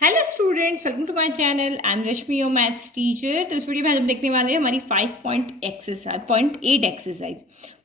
Hello students, welcome to my channel. I am Rashmi, your maths teacher. तो इस video में हम देखने वाले हैं हमारी 5.8 एक्सरसाइज।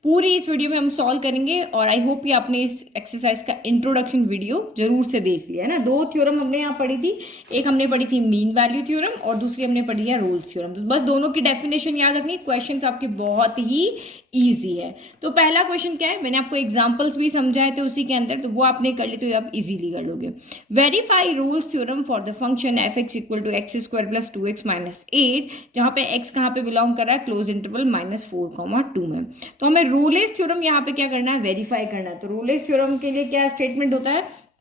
पूरी इस वीडियो में हम सॉल्व करेंगे और आई होप कि आपने इस एक्सरसाइज का इंट्रोडक्शन वीडियो जरूर से देख लिया है ना। दो थ्योरम हमने यहाँ पढ़ी थी, एक हमने पढ़ी थी मीन वैल्यू थ्योरम और दूसरी हमने पढ़ी है रोल्स थ्योरम। तो बस दोनों की डेफिनेशन याद रखनी। क्वेश्चन आपके बहुत ही ईजी है। तो पहला क्वेश्चन क्या है, मैंने आपको एग्जाम्पल्स भी समझाए थे उसी के अंदर, तो वो आपने कर ली तो आप इजीली कर लोगे। Verify Rolle's theorem for the function f x equal to x square plus 2x minus 8, जहां पे x कहाँ पे बिलोंग कर रहा है, क्लोज इंटरवल -4, 2 में। तो हमें रोलेस थ्योरम यहाँ पे क्या करना है, वेरीफाई करना है। तो रोलेस थ्योरम के लिए क्या स्टेटमेंट होता है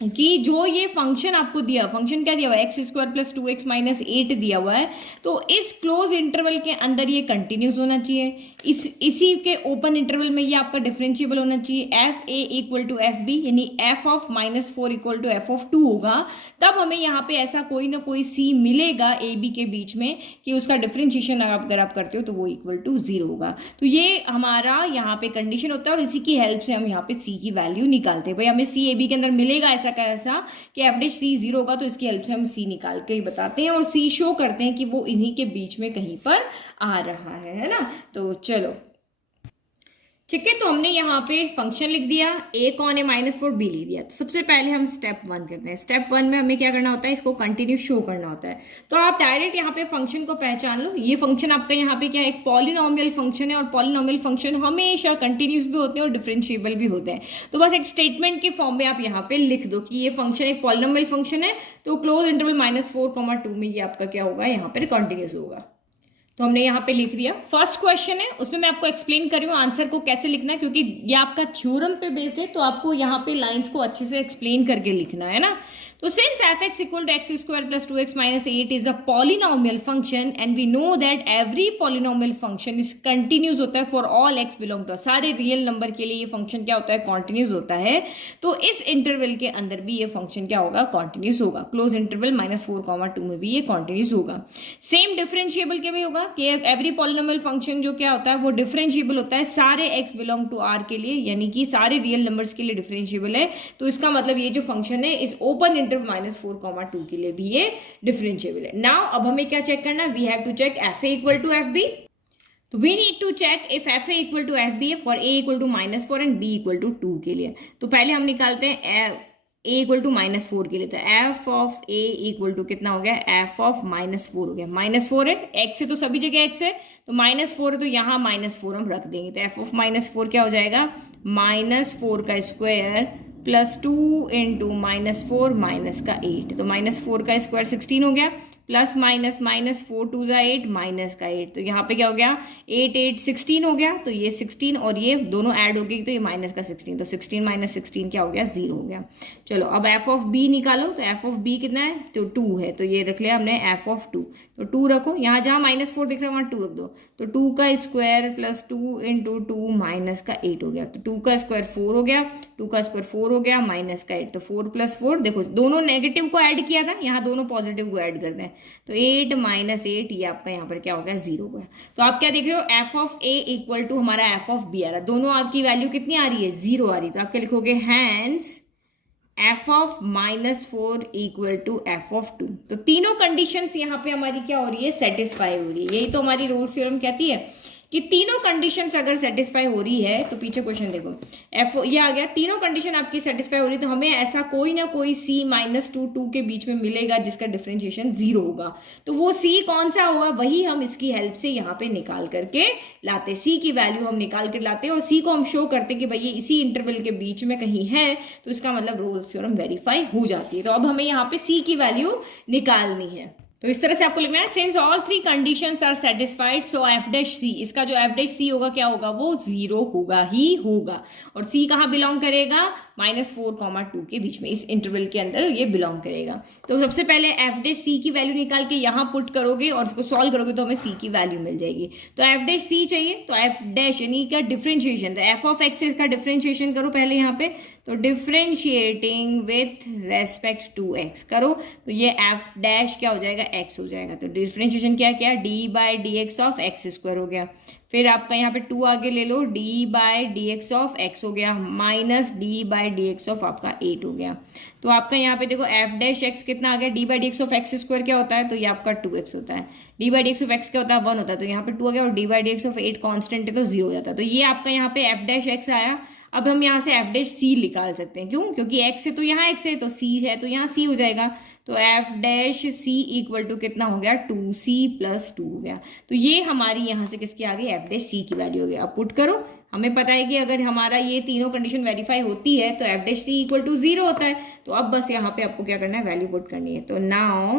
कि जो ये फंक्शन आपको दिया, फंक्शन क्या दिया हुआ है, x square plus 2x minus 8 दिया हुआ है, तो इस क्लोज इंटरवल के अंदर ये कंटिन्यूस होना चाहिए। इसी के ओपन इंटरवल में ये आपका डिफरेंशिएबल होना चाहिए। F A equal to F B, यानी F of -4 equal to F of 2 होगा। तब हमें यहाँ पे ऐसा कोई ना कोई सी मिलेगा ए बी के बीच में कि उसका डिफरेंशिएशन अगर आप करते हो तो वो इक्वल टू 0 होगा। तो ये हमारा यहाँ पे कंडीशन होता है और इसी की हेल्प से हम यहाँ पे सी की वैल्यू निकालते हैं। भाई हमें सी ए बी के अंदर मिलेगा ऐसा कैसा कि एवरेज सी 0 होगा, तो इसकी हेल्प से हम सी निकाल के ही बताते हैं और सी शो करते हैं कि वो इन्हीं के बीच में कहीं पर आ रहा है ना। तो चलो ठीक है, तो हमने यहाँ पे फंक्शन लिख दिया, a कौन है -4, b लिख दिया। तो सबसे पहले हम स्टेप 1 करते हैं। स्टेप 1 में हमें क्या करना होता है, इसको कंटिन्यू शो करना होता है। तो आप डायरेक्ट यहाँ पे फंक्शन को पहचान लो। ये फंक्शन आपका यहाँ पे क्या है, एक पॉलिनोमियल फंक्शन है और पॉलिनोमियल फंक्शन हमेशा कंटिन्यूस भी होते हैं और डिफरेंशिएबल भी होते हैं। तो बस एक स्टेटमेंट के फॉर्म में आप यहाँ पे लिख दो कि ये फंक्शन एक पॉलिनोमियल फंक्शन है, तो क्लोज इंटरवल -4, 2 में ये आपका क्या होगा, यहाँ पर कंटिन्यूस होगा। तो हमने यहाँ पे लिख दिया। फर्स्ट क्वेश्चन है, उसमें मैं आपको एक्सप्लेन कर रही हूँ आंसर को कैसे लिखना है, क्योंकि ये आपका थ्योरम पे बेस्ड है, तो आपको यहाँ पे लाइंस को अच्छे से एक्सप्लेन करके लिखना है ना। तो since F x equal to x square plus 2x minus 8 is a polynomial function and we know that every polynomial function is continuous होता है for all x belong to, सारे रियल नंबर के लिए ये फंक्शन क्या होता है, continuous होता है। तो इस इंटरवल के अंदर भी ये फंक्शन क्या होगा, कॉन्टिन्यूस होगा। क्लोज इंटरवल -4, 2 में भी ये कॉन्टिन्यूस होगा। सेम डिफरेंशिएबल के भी होगा कि एवरी पॉलिनोमियल फंक्शन जो क्या होता है वो डिफरेंशिएबल होता है सारे x बिलोंग टू r के लिए, यानी कि सारे रियल नंबर्स के लिए डिफरेंशिएबल है। तो इसका मतलब ये जो फंक्शन है इस ओपन इंटरवल -4, 2 के लिए भी ये डिफरेंशिएबल है। नाउ अब हमें क्या चेक करना है, we have to check F A equal to F B. तो we need to check if F A equal to F B for A equal to -4 and B equal to 2 के लिए। तो पहले हम निकालते हैं ए इक्वल टू -4 के लिए। तो f of a equal to कितना हो गया, एफ ऑफ -4 हो गया। -4 है, एक्स है तो सभी जगह एक्स है, तो -4 है तो यहाँ -4 हम रख देंगे। तो एफ ऑफ -4 क्या हो जाएगा, -4 का स्क्वायर प्लस 2 इंटू -4 माइनस का 8। तो -4 का स्क्वायर 16 हो गया, प्लस -4 2 ज़ा 8 माइनस का 8। तो यहाँ पे क्या हो गया, 8 8 16 हो गया। तो ये 16 और ये दोनों ऐड हो गई, तो ये माइनस का 16, तो 16 माइनस 16 क्या हो गया, 0 हो गया। चलो अब एफ ऑफ बी निकालो। तो एफ ऑफ बी कितना है, तो 2 है, तो ये रख लिया हमने एफ ऑफ 2। तो 2 रखो, यहाँ जहाँ -4 दिख रहा है वहाँ 2 रख दो। तो 2 का स्क्वायर प्लस 2 इंटू 2 माइनस का 8 हो गया। तो 2 का स्क्वायर 4 हो गया, 2 का स्क्वायर 4 हो गया, माइनस का 8। तो 4 प्लस 4, देखो दोनों नेगेटिव को ऐड किया था, यहाँ दोनों पॉजिटिव को ऐड करते हैं। तो 8 माइनस 8 ये आपका यहाँ पर क्या हो गया, 0 हो गया। तो आप क्या देख रहे हो, f of a equal to हमारा एफ ऑफ बी आ रहा है। दोनों आपकी वैल्यू कितनी आ रही है, 0 आ रही है। तो आप क्या लिखोगे, hence f of -4 equal to F of 2। तो तीनों कंडीशंस यहाँ पे हमारी क्या हो रही है, सेटिस्फाई हो रही है। यही तो हमारी रोल्स थ्योरम कहती है कि तीनों कंडीशंस अगर सेटिस्फाई हो रही है, तो पीछे क्वेश्चन देखो, एफ ये आ गया, तीनों कंडीशन आपकी सेटिस्फाई हो रही है, तो हमें ऐसा कोई ना कोई c -2 के बीच में मिलेगा जिसका डिफरेंशिएशन 0 होगा। तो वो c कौन सा होगा, वही हम इसकी हेल्प से यहाँ पे निकाल करके लाते, c की वैल्यू हम निकाल कर लाते हैं और c को हम शो करते कि भाई ये इसी इंटरवल के बीच में कहीं है, तो इसका मतलब रोल्स थ्योरम वेरीफाई हो जाती है। तो अब हमें यहाँ पे c की वैल्यू निकालनी है। तो इस तरह से आपको लिखना है, since all 3 conditions are satisfied so F dash C, इसका जो एफ डैश सी होगा क्या होगा, वो 0 होगा ही होगा। और सी कहाँ बिलोंग करेगा, -4, 2 के बीच में, इस इंटरवल के अंदर ये बिलोंग करेगा। तो सबसे पहले एफ डैश सी की वैल्यू निकाल के यहाँ पुट करोगे और इसको सॉल्व करोगे तो हमें सी की वैल्यू मिल जाएगी। तो एफ डैश सी चाहिए, तो एफ डैश यानी का डिफरेंशिएशन, तो एफ ऑफ एक्स इसका डिफरेंशिएशन करो पहले यहाँ पे। तो differentiating with respect to x करो, तो ये एफ डैश क्या हो जाएगा, x हो जाएगा। तो डिफ्रेंशिएशन क्या क्या, d/dx ऑफ एक्स स्क्वायर हो गया। फिर आपका यहाँ पे 2 आगे ले लो, d/dx ऑफ x हो गया माइनस d/dx ऑफ आपका 8 हो गया। तो आपका यहाँ पे देखो f' कितना आ गया, d/dx ऑफ एक्स स्क्वायर क्या होता है, तो ये आपका 2x होता है। d/dx ऑफ x क्या होता है, 1 होता है, तो यहाँ पे 2 आ गया, और d/dx ऑफ 8 कॉन्स्टेंट है तो 0 हो जाता है। तो ये आपका यहाँ पे f' आया। अब हम यहाँ से f' निकाल सकते हैं, क्यों, क्योंकि x है तो यहाँ x है, तो c है तो यहाँ c हो जाएगा। तो f' इक्वल टू कितना हो गया, 2c + 2 हो गया। तो ये हमारी यहाँ से किसकी आ गई, f' की वैल्यू हो गई। अब पुट करो, हमें पता है कि अगर हमारा ये तीनों कंडीशन वेरीफाई होती है तो f' इक्वल टू 0 होता है। तो अब बस यहाँ पे आपको क्या करना है, वैल्यू पुट करनी है। तो नाउ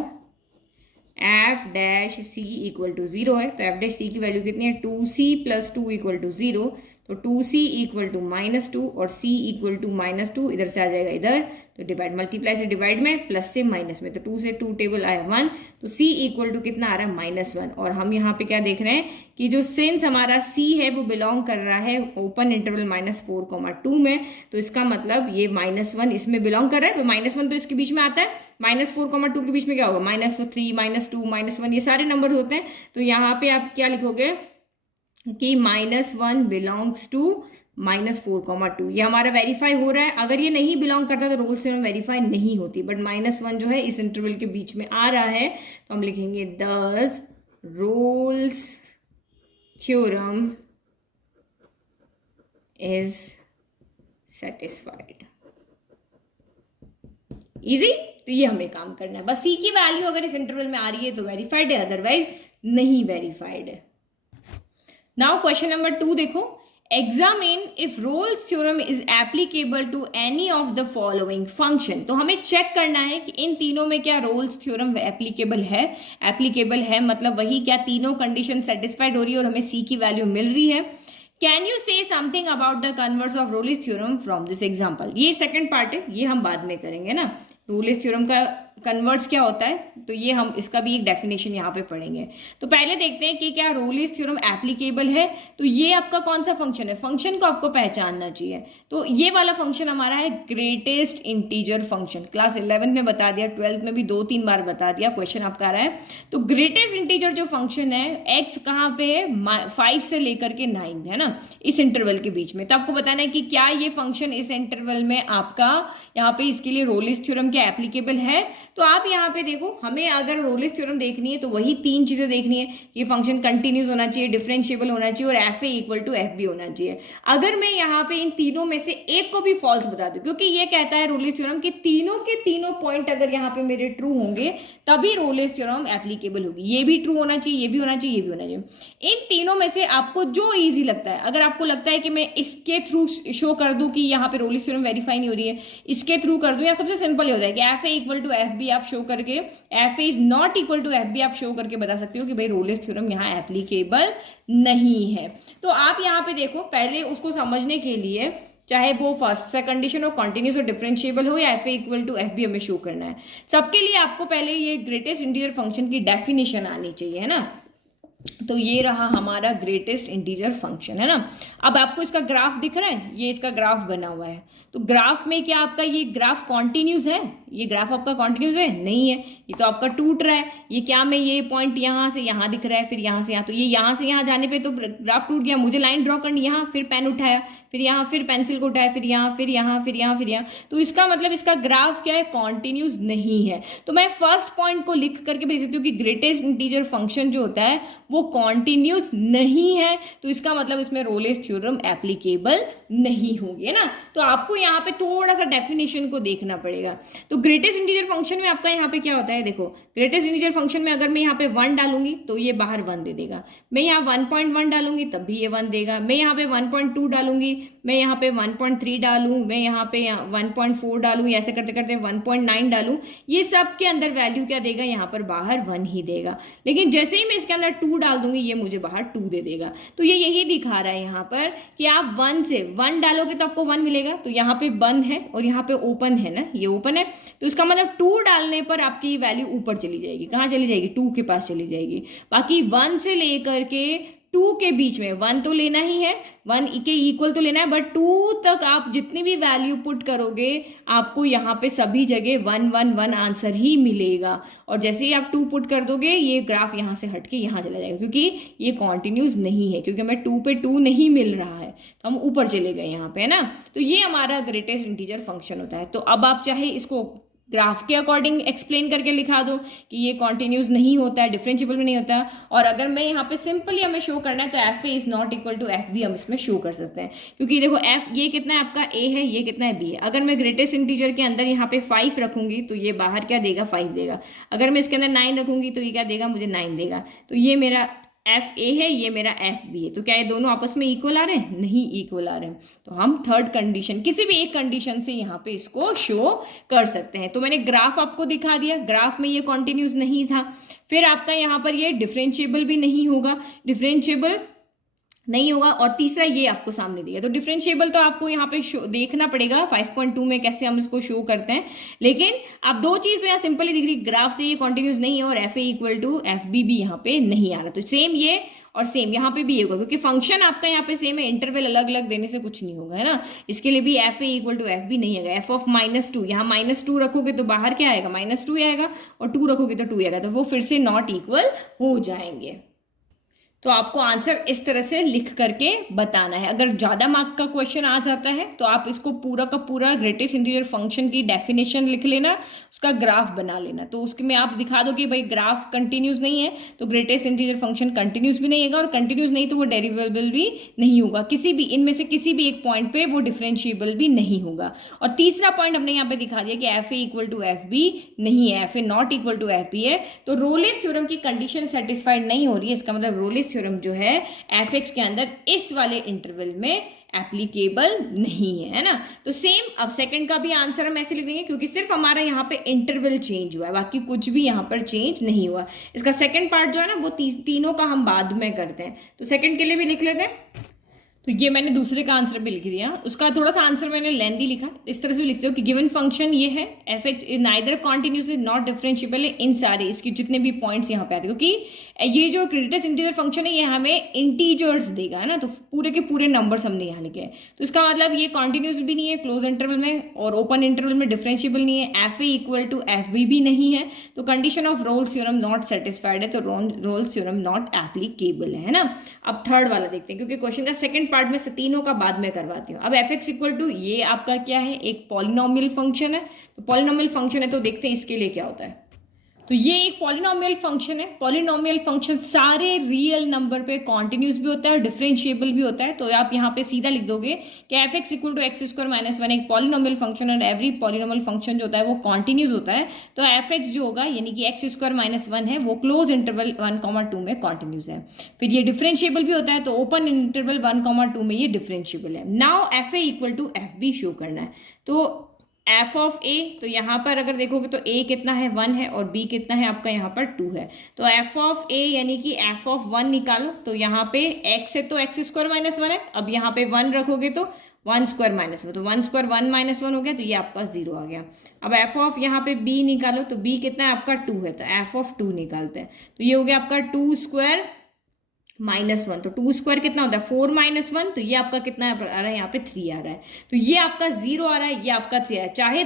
f' इक्वल टू 0 है, तो f' की वैल्यू कितनी है, 2c + 2 इक्वल टू 0। तो 2c इक्वल टू -2 और c इक्वल टू -2 इधर से आ जाएगा इधर, तो डिवाइड, मल्टीप्लाई से डिवाइड में, प्लस से माइनस में, तो 2 से 2 टेबल आया 1, तो c इक्वल टू कितना आ रहा है, -1। और हम यहाँ पे क्या देख रहे हैं कि जो सिंस हमारा c है वो बिलोंग कर रहा है ओपन इंटरवल -4,2 में, तो इसका मतलब ये -1 इसमें बिलोंग कर रहा है। -1 तो इसके बीच में आता है, -4,2 के बीच में क्या होगा, -3 -2 -1 ये सारे नंबर होते हैं। तो यहाँ पे आप क्या लिखोगे कि -1 बिलोंग्स टू -4,2। ये हमारा वेरीफाई हो रहा है। अगर ये नहीं बिलोंग करता तो रोल्स थ्योरम वेरीफाई नहीं होती, बट -1 जो है इस इंटरवल के बीच में आ रहा है, तो हम लिखेंगे दस roles theorem is satisfied. Easy. तो ये हमें काम करना है, बस c की वैल्यू अगर इस इंटरवल में आ रही है तो वेरीफाइड है, अदरवाइज नहीं वेरीफाइड है। नाउ क्वेश्चन नंबर 2 देखो, examine if Rolle's theorem is applicable to any of the following function. तो हमें चेक करना है कि इन तीनों में क्या रोल्स थ्योरम एप्लीकेबल है। एप्लीकेबल है मतलब वही क्या तीनों कंडीशन सेटिस्फाइड हो रही है और हमें सी की वैल्यू मिल रही है। Can you say something about the converse of Rolle's theorem from this example. ये सेकंड पार्ट है, ये हम बाद में करेंगे ना। रोलिस थ्योरम का कन्वर्स क्या होता है, तो ये हम इसका भी एक डेफिनेशन यहाँ पे पढ़ेंगे। तो पहले देखते हैं कि क्या रोलिस थ्योरम एप्लीकेबल है। तो ये आपका कौन सा फंक्शन है, फंक्शन को आपको पहचानना चाहिए। तो ये वाला फंक्शन हमारा है ग्रेटेस्ट इंटीजर फंक्शन। क्लास 11 में बता दिया, 12th में भी 2-3 बार बता दिया, क्वेश्चन आपका आ रहा है। तो ग्रेटेस्ट इंटीजर जो फंक्शन है, एक्स कहाँ पे है, 5 से लेकर के 9 है ना, इस इंटरवल के बीच में। तो आपको बताना है कि क्या ये फंक्शन इस इंटरवल में आपका यहाँ पे इसके लिए रोलिस थ्योरम क्या एप्लीकेबल है। तो आप यहाँ पे देखो, हमें अगर रोलिस थ्योरम देखनी है तो वही 3 चीजें देखनी है कि फंक्शन कंटिन्यूस होना चाहिए, डिफरेंशिएबल होना चाहिए और F A equal to F b होना चाहिए। अगर मैं यहाँ पे इन तीनों में से एक को भी फॉल्स बता दूं, क्योंकि ये कहता है रोलिस थ्योरम कि तीनों के तीनों पॉइंट अगर यहाँ पे मेरे ट्रू होंगे तभी रोलिस थ्योरम एप्लीकेबल होगी। ये भी ट्रू होना चाहिए, ये भी होना चाहिए, ये भी होना चाहिए। इन तीनों में से आपको जो ईजी लगता है, अगर आपको लगता है कि मैं इसके थ्रू शो कर दूं कि यहाँ पे रोलिस थ्योरम वेरीफाई नहीं हो रही है, इसके थ्रू कर दूं, या सबसे सिंपल हो जाए कि f A equal to F b आप शो करके, f a is not equal to F b आप शो करके बता सकते हो कि भाई रोलिस थ्योरम यहाँ एप्लीकेबल नहीं है। तो आप यहाँ पे देखो, पहले उसको समझने के लिए चाहे वो फर्स्ट से कंडीशन हो, कॉन्टिन्यूस और डिफरेंशिएबल हो, या f A equal to F B हमें शो करना है, सबके लिए आपको पहले ये ग्रेटेस्ट इंटीजर फंक्शन की डेफिनेशन आनी चाहिए, है ना। तो ये रहा हमारा ग्रेटेस्ट इंटीजर फंक्शन, है ना। अब आपको इसका ग्राफ दिख रहा है, ये इसका ग्राफ बना हुआ है। तो ग्राफ में क्या आपका ये ग्राफ कॉन्टिन्यूस है, ये ग्राफ आपका कॉन्टिन्यूस है नहीं है, ये तो आपका टूट रहा है। ये क्या में ये पॉइंट यहाँ से यहाँ दिख रहा है, फिर यहाँ से यहाँ, तो ये यहाँ से यहाँ जाने पे तो ग्राफ टूट गया। मुझे लाइन ड्रॉ करनी, यहाँ फिर पेन उठाया, फिर यहाँ फिर पेंसिल को उठाया, फिर यहाँ फिर यहाँ फिर यहाँ फिर यहाँ, तो इसका मतलब इसका ग्राफ क्या है, कॉन्टिन्यूस नहीं है। तो मैं फर्स्ट पॉइंट को लिख करके भेज देती हूँ कि ग्रेटेस्ट इंटीजर फंक्शन जो होता है वो कॉन्टिन्यूस नहीं है, तो इसका मतलब इसमें रोलिस थ्योरम एप्लीकेबल नहीं होगी, है ना। तो आपको यहाँ पे थोड़ा सा डेफिनेशन को देखना पड़ेगा। तो ग्रेटेस्ट इंटीजर फंक्शन में आपका यहाँ पे क्या होता है, देखो ग्रेटेस्ट इंटीजर फंक्शन में अगर मैं यहाँ पे 1 डालूंगी तो ये बाहर 1 दे देगा, मैं यहाँ 1.1 डालूंगी तब भी ये 1 देगा, मैं यहाँ पे 1.2 डालूंगी, मैं यहाँ पे 1.3 डालूं, मैं यहाँ पे 1.4 डालूं, ऐसे करते करते 1.9 डालूं, ये सब के अंदर वैल्यू क्या देगा, यहाँ पर बाहर 1 ही देगा। लेकिन जैसे ही मैं इसके अंदर 2 डाल दूंगी ये मुझे बाहर 2 दे देगा। तो ये यही दिखा रहा है यहाँ पर कि आप 1 से 1 डालोगे तो आपको 1 मिलेगा। तो यहाँ पे बंद है और यहाँ पे ओपन है ना, ये ओपन है, तो इसका मतलब 2 डालने पर आपकी वैल्यू ऊपर चली जाएगी। कहाँ चली जाएगी, 2 के पास चली जाएगी। बाकी 1 से लेकर के टू के बीच में 1 तो लेना ही है, 1 के इक्वल तो लेना है, बट 2 तक आप जितनी भी वैल्यू पुट करोगे आपको यहाँ पे सभी जगह 1 1 1 आंसर ही मिलेगा। और जैसे ही आप 2 पुट कर दोगे ये ग्राफ यहाँ से हट के यहाँ चला जाएगा, क्योंकि ये कॉन्टिन्यूस नहीं है, क्योंकि हमें 2 पे 2 नहीं मिल रहा है तो हम ऊपर चले गए यहाँ पे, है ना। तो ये हमारा ग्रेटेस्ट इंटीजर फंक्शन होता है। तो अब आप चाहे इसको ग्राफ के अकॉर्डिंग एक्सप्लेन करके लिखा दो कि ये कॉन्टिन्यूस नहीं होता है, डिफरेंशिएबल भी नहीं होता है, और अगर मैं यहाँ पे सिंपली हमें शो करना है तो f a is not equal to F b हम इसमें शो कर सकते हैं। क्योंकि देखो एफ ये कितना है आपका ए है, ये कितना है बी है। अगर मैं ग्रेटेस्ट इंटीजर के अंदर यहाँ पे 5 रखूंगी तो ये बाहर क्या देगा, 5 देगा। अगर मैं इसके अंदर 9 रखूंगी तो ये क्या देगा, मुझे 9 देगा। तो ये मेरा एफ ए है, ये मेरा एफ बी है। तो क्या ये दोनों आपस में इक्वल आ रहे हैं, नहीं इक्वल आ रहे हैं। तो हम थर्ड कंडीशन, किसी भी एक कंडीशन से यहाँ पे इसको शो कर सकते हैं। तो मैंने ग्राफ आपको दिखा दिया, ग्राफ में ये कॉन्टिन्यूस नहीं था। फिर आपका यहाँ पर ये डिफरेंशिएबल भी नहीं होगा, डिफरेंशिएबल नहीं होगा। और तीसरा ये आपको सामने दिया, तो डिफरेंशिएबल तो आपको यहाँ पे देखना पड़ेगा 5.2 में कैसे हम इसको शो करते हैं। लेकिन अब दो चीज तो यहाँ सिंपली दिख रही, ग्राफ से ये कॉन्टिन्यूस नहीं है और F A equal to F B भी यहाँ पे नहीं आ रहा। तो सेम ये और सेम यहाँ पे भी ये होगा, क्योंकि फंक्शन आपका यहाँ पे सेम है, इंटरवल अलग अलग देने से कुछ नहीं होगा, है ना। इसके लिए भी f A equal to F b नहीं आएगा। एफ ऑफ -2, यहाँ -2 रखोगे तो बाहर क्या आएगा, -2 आएगा, और 2 रखोगे तो 2 आएगा, तो वो फिर से नॉट इक्वल हो जाएंगे। तो आपको आंसर इस तरह से लिख करके बताना है। अगर ज़्यादा मार्क का क्वेश्चन आ जाता है तो आप इसको पूरा का पूरा ग्रेटेस्ट इंटीजर फंक्शन की डेफिनेशन लिख लेना, उसका ग्राफ बना लेना। तो उसके में आप दिखा दो कि भाई ग्राफ कंटिन्यूस नहीं है तो ग्रेटेस्ट इंटीजर फंक्शन कंटिन्यूस भी नहीं होगा, और कंटिन्यूस नहीं तो वो डेरिवेबल भी नहीं होगा, किसी भी इनमें से किसी भी एक पॉइंट पे वो डिफरेंशिएबल भी नहीं होगा। और तीसरा पॉइंट हमने यहाँ पे दिखा दिया कि f A equal to F b नहीं है, f a not equal to F b है। तो रोलेस थ्योरम की कंडीशन सेटिस्फाइड नहीं हो रही है, इसका मतलब रोलेस थ्योरम जो है एफ एक्स के अंदर इस वाले इंटरवल में एप्लीकेबल नहीं है ना। तो सेम अब सेकंड का भी आंसर हम ऐसे लिख देंगे, क्योंकि सिर्फ हमारा यहाँ पे इंटरवल चेंज हुआ है, बाकी कुछ भी यहाँ पर चेंज नहीं हुआ। इसका सेकंड पार्ट जो है ना वो तीनों का हम बाद में करते हैं। तो सेकंड के लिए भी लिख लेते हैं। तो ये मैंने दूसरे का आंसर भी लिख दिया, उसका थोड़ा सा आंसर मैंने लेंथी लिखा, इस तरह से भी लिखते हो कि गिवन फंक्शन ये है F x is neither continuously not differentiable है इन सारे इसके जितने भी पॉइंट्स यहाँ पे आते हैं, क्योंकि ये जो ग्रेटेस्ट इंटीजर फंक्शन है ये हमें इंटीजर्स देगा, है ना। तो पूरे के पूरे नंबर्स हमने यहाँ लिखे हैं, तो इसका मतलब ये कॉन्टिन्यूस भी नहीं है क्लोज इंटरवल में, और ओपन इंटरवल में डिफरेंशिएबल नहीं है, f A equal to F B भी नहीं है। तो condition of Rolle's theorem not satisfied है, तो रोल्स थ्योरम नॉट एप्लीकेबल है ना। अब थर्ड वाला देखते हैं, क्योंकि क्वेश्चन का सेकंड पार्ट में से तीनों का बाद में करवाती हूँ। अब एफ एक्स इक्वल टू ये आपका क्या है, एक पॉलिनोमियल फंक्शन है। तो पॉलिनोमियल फंक्शन है तो देखते हैं इसके लिए क्या होता है। तो ये एक पॉलिनोमियल फंक्शन है। पॉलिनोमियल फंक्शन सारे रियल नंबर पे कॉन्टिन्यूस भी होता है और डिफरेंशिएबल भी होता है। तो आप यहाँ पे सीधा लिख दोगे कि f x equal to x square minus 1 एक पॉलिनोमियल फंक्शन, और एवरी पॉलिनोमियल फंक्शन जो होता है वो कॉन्टिन्यूस होता है। तो एफ एक्स जो होगा यानी कि एक्स स्क्वायर माइनस 1 है वो क्लोज इंटरवल 1,2 में कॉन्टिन्यूस है। फिर ये डिफरेंशिएबल भी होता है, तो ओपन इंटरवल 1,2 में ये डिफरेंशिएबल है। Now f A equal to F b show करना है। तो एफ ऑफ ए, तो यहाँ पर अगर देखोगे तो ए कितना है 1 है और बी कितना है आपका यहाँ पर 2 है। तो एफ ऑफ ए यानी कि एफ ऑफ 1 निकालो, तो यहाँ पे एक्स है तो एक्स स्क्वायर माइनस 1 है। अब यहाँ पे 1 रखोगे तो 1 स्क्वायर माइनस 1, तो 1 स्क्वायर 1 माइनस 1 हो गया, तो ये आपका 0 आ गया। अब एफ ऑफ यहाँ पे बी निकालो, तो बी कितना है आपका 2 है, तो एफ ऑफ 2 निकालते हैं, तो ये हो गया आपका 2 स्क्वायर -1। तो 2 स्क्वायर कितना होता है 4 - 1, तो ये आपका कितना आ रहा है यहाँ पे 3 आ रहा है। तो ये आपका 0 आ रहा है, ये आपका 3 आ रहा है। चाहे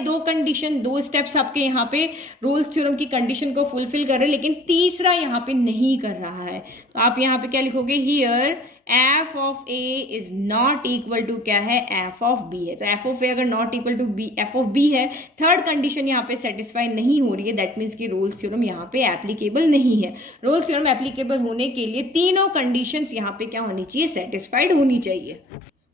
दो स्टेप्स आपके यहाँ पे रोल्स थ्योरम की कंडीशन को फुलफिल कर रहे हैं, लेकिन तीसरा यहाँ पे नहीं कर रहा है। तो आप यहाँ पे क्या लिखोगे, here f of a is not equal to क्या है, एफ ऑफ बी है। तो एफ ऑफ ए अगर not equal to b f of b है, थर्ड कंडीशन यहाँ पे सेटिस्फाई नहीं हो रही है, दैट मीन्स कि रोल्स थ्योरम यहाँ पे एप्लीकेबल नहीं है। रोल्स थ्योरम एप्लीकेबल होने के लिए तीनों कंडीशंस यहाँ पे क्या होनी चाहिए, सेटिस्फाइड होनी चाहिए,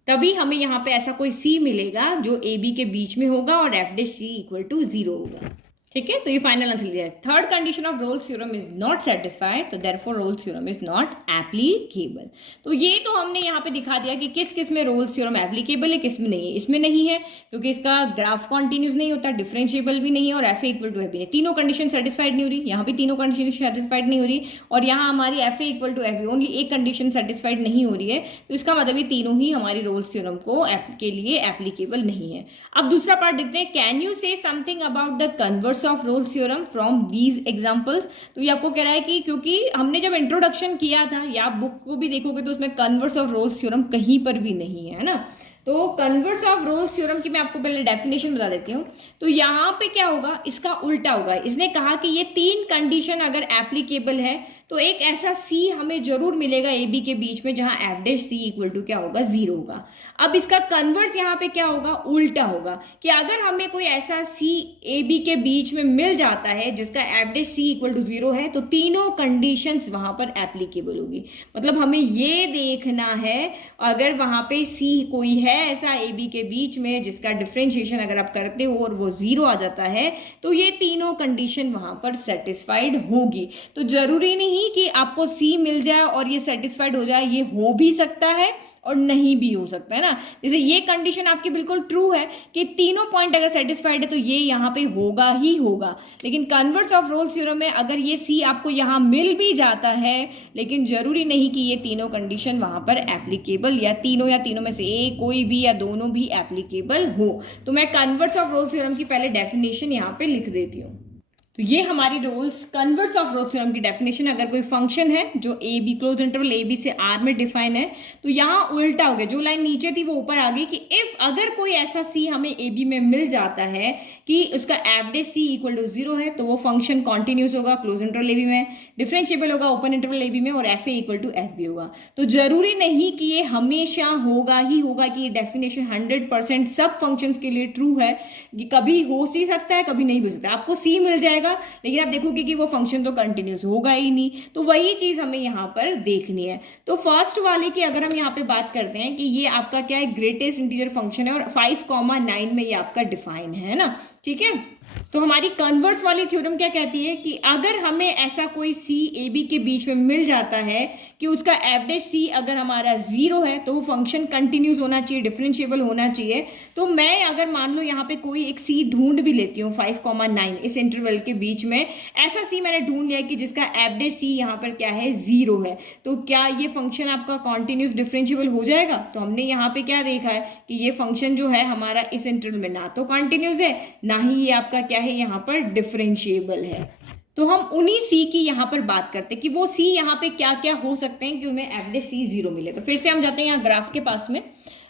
तभी हमें यहाँ पे ऐसा कोई सी मिलेगा जो ए बी के बीच में होगा और f dash C equal to 0 होगा। ठीक है, तो ये फाइनल आंसर लिया है। Third condition of Rolle's theorem is not satisfied, तो therefore Rolle's theorem is not applicable. तो ये तो हमने यहाँ पे दिखा दिया कि किस किस में रोल्स थ्योरम एप्लीकेबल है, किस में नहीं है। इसमें नहीं है क्योंकि इसका ग्राफ कॉन्टिन्यूस नहीं होता, डिफरेंशिएबल भी नहीं है, और F A equal to F b है। तीनों कंडीशन सेटिस्फाइड नहीं हो रही, यहाँ भी तीनों कंडीशन सेटिस्फाइड नहीं हो रही, और यहाँ हमारी f A equal to F b only एक कंडीशन सेटिस्फाइड नहीं हो रही है। तो इसका मतलब ये तीनों ही हमारी रोल्स थ्योरम के लिए एप्लीकेबल नहीं है। अब दूसरा पार्ट देखते हैं, can you say something about the converse converse of Rolle's theorem from these examples. तो ये आपको कह रहा है कि क्योंकि हमने जब इंट्रोडक्शन किया था, या आप बुक को भी देखोगे तो उसमें कन्वर्स ऑफ रोल्स थ्योरम कहीं पर भी नहीं है ना। तो कन्वर्स ऑफ रोल्स थ्योरम की मैं आपको पहले डेफिनेशन बता देती हूँ। तो यहाँ पे क्या होगा, इसका उल्टा होगा। इसने कहा कि ये 3 कंडीशन अगर एप्लीकेबल है तो एक ऐसा सी हमें जरूर मिलेगा ए बी के बीच में जहां f dash C equal to क्या होगा, 0 होगा। अब इसका कन्वर्स यहाँ पे क्या होगा, उल्टा होगा कि अगर हमें कोई ऐसा सी ए बी के बीच में मिल जाता है जिसका F dash C equal to 0 है, तो तीनों कंडीशंस वहां पर एप्लीकेबल होगी। मतलब हमें ये देखना है अगर वहां पे सी कोई है ऐसा ए बी के बीच में जिसका डिफरेंशिएशन अगर आप करते हो और वो 0 आ जाता है, तो ये तीनों कंडीशन वहां पर सेटिस्फाइड होगी। तो जरूरी नहीं कि आपको सी मिल जाए और ये सेटिस्फाइड हो जाए, ये हो भी सकता है और नहीं भी हो सकता है ना। जैसे ये कंडीशन आपकी बिल्कुल ट्रू है कि तीनों पॉइंट अगर सेटिस्फाइड है तो ये यहाँ पे होगा ही होगा। लेकिन कन्वर्स ऑफ रोल्स थ्योरम में अगर ये सी आपको यहाँ मिल भी जाता है, लेकिन जरूरी नहीं कि ये तीनों कंडीशन वहां पर एप्लीकेबल, या तीनों में से एक कोई भी या दोनों भी एप्लीकेबल हो। तो मैं कन्वर्स ऑफ रोल्स थ्योरम की पहले डेफिनेशन यहाँ पे लिख देती हूँ। तो ये हमारी Rolle's converse of Rolle's theorem की डेफिनेशन। अगर कोई फंक्शन है जो a b close interval A b से आर में डिफाइन है, तो यहाँ उल्टा हो गया, जो लाइन नीचे थी वो ऊपर आ गई कि इफ अगर कोई ऐसा सी हमें ए बी में मिल जाता है कि उसका F dash C equal to 0 है, तो वो फंक्शन कॉन्टिन्यूस होगा क्लोज इंटरवल ए बी में, डिफरेंशिएबल होगा ओपन इंटरवल ए बी में, और F A equal to F B होगा। तो जरूरी नहीं कि ये हमेशा होगा ही होगा कि ये डेफिनेशन 100% सब फंक्शंस के लिए ट्रू है। कि कभी हो ही सकता है, कभी नहीं हो सकता। आपको सी मिल जाएगा लेकिन आप देखोगे कि वो फंक्शन तो कंटिन्यूस होगा ही नहीं। तो वही चीज हमें यहाँ पर देखनी है। तो फर्स्ट वाले की अगर हम यहाँ पे बात करते हैं कि ये आपका क्या है, ग्रेटेस्ट इंटीजर फंक्शन है और 5,9 में ये आपका डिफाइन है ना, ठीक है। तो हमारी कन्वर्स वाली थ्योरम क्या कहती है कि अगर हमें ऐसा कोई सी ए बी के बीच में मिल जाता है कि उसका एफ डैश सी अगर हमारा 0 है, तो वो फंक्शन कंटिन्यूस होना चाहिए, डिफरेंशिएबल होना चाहिए। तो मैं अगर मान लो यहाँ पे कोई एक सी ढूंढ भी लेती हूँ 5,9 इस इंटरवल के बीच में, ऐसा सी मैंने ढूंढ लिया कि जिसका एफ डैश सी यहाँ पर क्या है, 0 है, तो क्या ये फंक्शन आपका कॉन्टिन्यूस डिफरेंशिएबल हो जाएगा? तो हमने यहाँ पे क्या देखा है कि ये फंक्शन जो है हमारा इस इंटरवल में ना तो कॉन्टिन्यूस है, ना ही ये आपका क्या है यहाँ पर डिफरेंशिएबल है। तो हम उन्हीं सी की यहाँ पर बात करते हैं कि वो सी यहाँ पे क्या क्या हो सकते हैं कि उन्हें एफ डैश सी 0 मिले। तो फिर से हम जाते हैं यहाँ ग्राफ के पास में।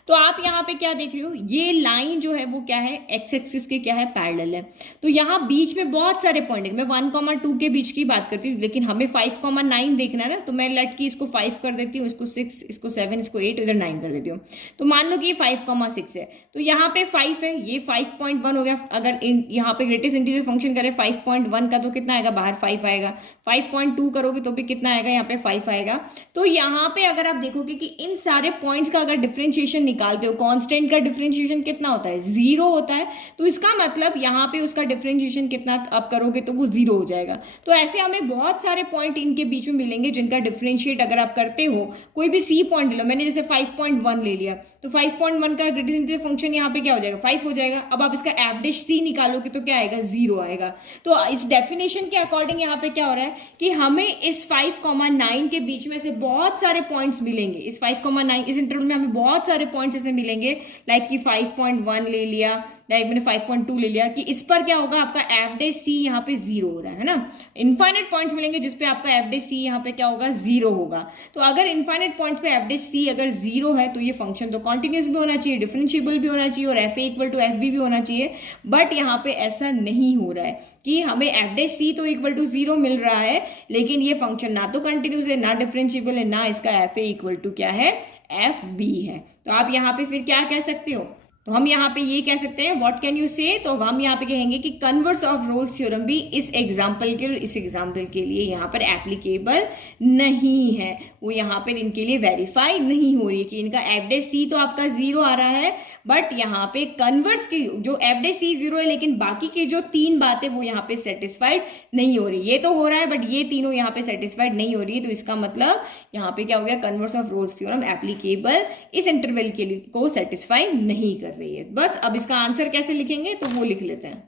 तो आप यहाँ पे क्या देख रहे हो, ये लाइन जो है वो क्या है, एक्स एक्सिस के क्या है, पैरेलल है। तो यहाँ बीच में बहुत सारे पॉइंट है। मैं 1,2 के बीच की बात करती हूँ, लेकिन हमें 5,9 देखना है ना, तो मैं लट की इसको 5 कर देती हूँ, इसको 6, इसको 7, इसको 8, इधर 9 कर देती हूँ। तो मान लो कि ये 5,6 है, तो यहाँ पे 5 है, ये 5.1 हो गया। अगर यहाँ पे ग्रेटेस्ट इंटीजर फंक्शन करें 5.1 का तो कितना आएगा, बाहर 5 आएगा। 5.2 करोगे तो भी कितना आएगा, यहाँ पे 5 आएगा। तो यहाँ पे अगर आप देखोगे कि इन सारे पॉइंट्स का अगर डिफरेंशिएशन निकालते हो, कांस्टेंट का डिफरेंशिएशन कितना होता है, 0 होता है। तो इसका मतलब यहाँ पे उसका डिफरेंशिएशन कितना आप करोगे तो वो 0 हो जाएगा। तो ऐसे हमें बहुत सारे पॉइंट इनके बीच में मिलेंगे जिनका डिफरेंशिएट अगर आप करते हो, कोई भी सी पॉइंट लो, मैंने जैसे 5.1 ले लिया, तो 5.1 का ग्रेटेस्ट इंटीजर फंक्शन यहाँ पे क्या हो जाएगा, 5 हो जाएगा। अब आप इसका एफ डैश सी निकालोगे तो क्या आएगा, 0 आएगा। तो इस डेफिनेशन के अकॉर्डिंग यहाँ पे क्या हो रहा है कि हमें इस 5,9 के बीच में से बहुत सारे पॉइंट्स मिलेंगे। इस 5,9 इस इंटरवल में हमें बहुत सारे पॉइंट्स ऐसे मिलेंगे, लाइक कि 5.1 ले लिया, लाइक मैंने 5.2 ले लिया, कि इस पर क्या होगा, आपका एफ डैश सी यहाँ पे 0 हो रहा है ना। इनफाइनाइट पॉइंट्स मिलेंगे जिसपे आपका एफ डैश सी यहाँ पे क्या होगा, 0 होगा। तो अगर इनफाइनाइट पॉइंट्स पे एफ डैश सी अगर 0 है तो ये फंक्शन तो कॉन्टिन्यूस भी होना चाहिए, डिफरेंशिएबल भी होना चाहिए और F A equal to F B भी होना चाहिए। बट यहाँ पे ऐसा नहीं हो रहा है कि हमें एफ डैश सी तो इक्वल टू 0 मिल रहा है, लेकिन ये फंक्शन ना तो कंटिन्यूस है, ना डिफरेंशिएबल है, ना इसका एफ ए इक्वल टू क्या है, एफ बी है। तो आप यहाँ पे फिर क्या कह सकते हो, तो हम यहाँ पे ये कह सकते हैं, व्हाट कैन यू से, तो हम यहाँ पे कहेंगे कि कन्वर्स ऑफ रोल्स थ्योरम भी इस एग्जाम्पल के और इस एग्जाम्पल के लिए यहाँ पर एप्लीकेबल नहीं है। वो यहाँ पर इनके लिए वेरीफाई नहीं हो रही है कि इनका एफ डैश सी तो आपका 0 आ रहा है, बट यहाँ पे कन्वर्स की जो एफ डैश सी 0 है, लेकिन बाकी की जो 3 बातें वो यहाँ पे सेटिस्फाइड नहीं हो रही। ये तो हो रहा है बट ये तीनों यहाँ पे सेटिस्फाइड नहीं हो रही है। तो इसका मतलब यहाँ पे क्या हो गया, converse of Rolle's theorem applicable इस इंटरवल के लिए को सेटिस्फाई नहीं कर रही है। बस अब इसका आंसर कैसे लिखेंगे तो वो लिख लेते हैं।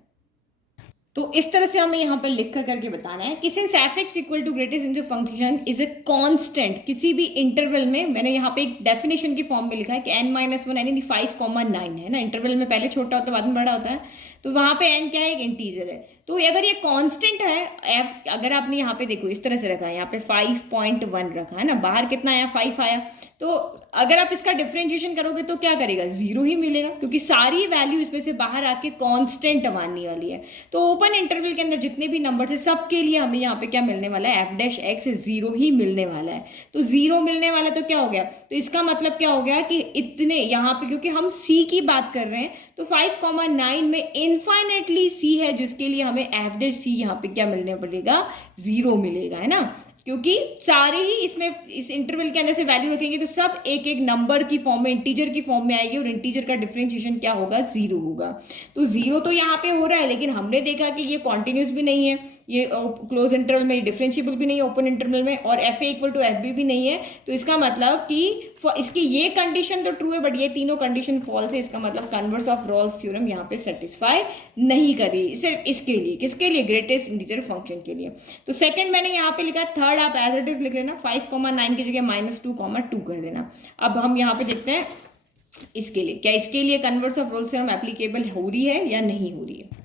तो इस तरह से हमें यहाँ पर लिख कर करके बताना है कि since F x equal to greatest integer function is a constant किसी भी इंटरवल में, मैंने यहाँ पे एक डेफिनेशन की फॉर्म में लिखा है कि n-1 यानी 5,9 है ना, इंटरवल में पहले छोटा होता है बाद में बड़ा होता है। तो वहाँ पे n क्या है, एक इंटीजर है। तो अगर ये कांस्टेंट है f, अगर आपने यहाँ पे देखो इस तरह से रखा है, यहाँ पे 5.1 रखा है ना, बाहर कितना आया 5 आया, तो अगर आप इसका डिफरेंशिएशन करोगे तो क्या करेगा, 0 ही मिलेगा, क्योंकि सारी वैल्यू इसमें से बाहर आके कांस्टेंट मानने वाली है। तो ओपन इंटरवल के अंदर जितने भी नंबर है सबके लिए हमें यहाँ पे क्या मिलने वाला है, एफ डैश एक्स 0 ही मिलने वाला है। तो 0 मिलने वाला तो क्या हो गया, तो इसका मतलब क्या हो गया कि इतने यहाँ पे, क्योंकि हम सी की बात कर रहे हैं, तो 5,9 में इनफाइनेटली सी है, जिसके लिए हमें एफ डैश सी यहाँ पे क्या मिलने पड़ेगा, 0 मिलेगा, है ना, क्योंकि सारे ही इसमें इस इंटरवल के अंदर से वैल्यू रखेंगे तो सब एक एक नंबर की फॉर्म में, इंटीजर की फॉर्म में आएगी, और इंटीजर का डिफरेंशिएशन क्या होगा, 0 होगा। तो 0 तो यहाँ पे हो रहा है, लेकिन हमने देखा कि ये कॉन्टिन्यूस भी नहीं है, ये क्लोज इंटरवल में डिफरेंशिएबल भी नहीं है ओपन इंटरवल में, और F A equal to F B भी नहीं है। तो इसका मतलब कि इसकी ये कंडीशन तो ट्रू है, बट ये तीनों कंडीशन फॉल्स है। इसका मतलब कन्वर्स ऑफ रॉल्स थ्योरम यहाँ पे सेटिस्फाई नहीं करी, सिर्फ इसके लिए, किसके लिए, ग्रेटेस्ट इंटीजर फंक्शन के लिए। तो सेकंड मैंने यहाँ पे लिखा, थर्ड आप एज इट इज लिख लेना, 5,9 की जगह -2,2 कर देना। अब हम यहाँ पे देखते हैं इसके लिए, क्या इसके लिए converse of Rolle's theorem applicable हो रही है या नहीं हो रही है।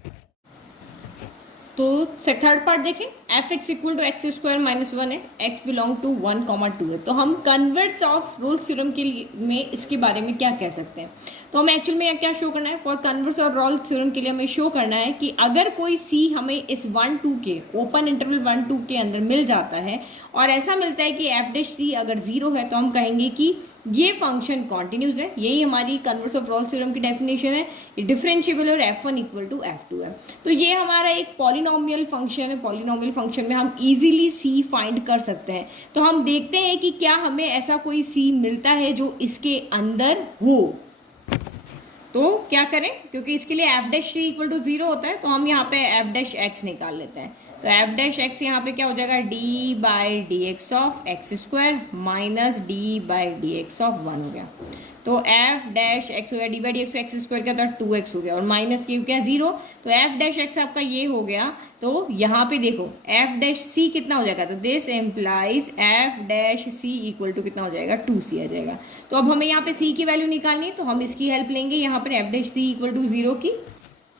तो थर्ड पार्ट देखें, F x equal to x square -1 है, एक्स बिलोंग टू 1,2 है। तो हम कन्वर्स ऑफ रोल्स थ्योरम के लिए में इसके बारे में क्या कह सकते हैं। तो हमें एक्चुअल में क्या शो करना है, for converse of Rolle's theorem के लिए हमें शो करना है कि अगर कोई सी हमें इस 1-2 के ओपन इंटरवल 1-2 के अंदर मिल जाता है, और ऐसा मिलता है कि एफ डैश सी अगर 0 है, तो हम कहेंगे कि ये फंक्शन कॉन्टिन्यूस है। यही हमारी कन्वर्स ऑफ रॉल्स थ्योरम की डेफिनेशन है, ये डिफरेंशिएबल और f1 इक्वल टू f2 है। तो ये हमारा एक पॉलिनोमियल फंक्शन है, पॉलिनोमियल फंक्शन में हम इजीली c फाइंड कर सकते हैं। तो हम देखते हैं कि क्या हमें ऐसा कोई c मिलता है जो इसके अंदर हो। तो क्या करें, क्योंकि इसके लिए F dash C equal to 0 होता है, तो हम यहाँ पे एफ डैश एक्स निकाल लेते हैं। तो एफ डैश एक्स यहाँ पे क्या हो जाएगा, D by D X of X square minus D by D X of 1 हो गया। तो एफ डैश एक्स हो गया, D by D x x square क्या था 2x हो गया, और माइनस क्यू क्या 0। तो एफ डैश एक्स आपका ये हो गया। तो यहाँ पे देखो एफ डैश सी कितना हो जाएगा, तो this implies F dash C equal to कितना हो जाएगा, 2c आ जाएगा। तो अब हमें यहाँ पे c की वैल्यू निकालनी है, तो हम इसकी हेल्प लेंगे यहाँ पर F dash C equal to 0 की,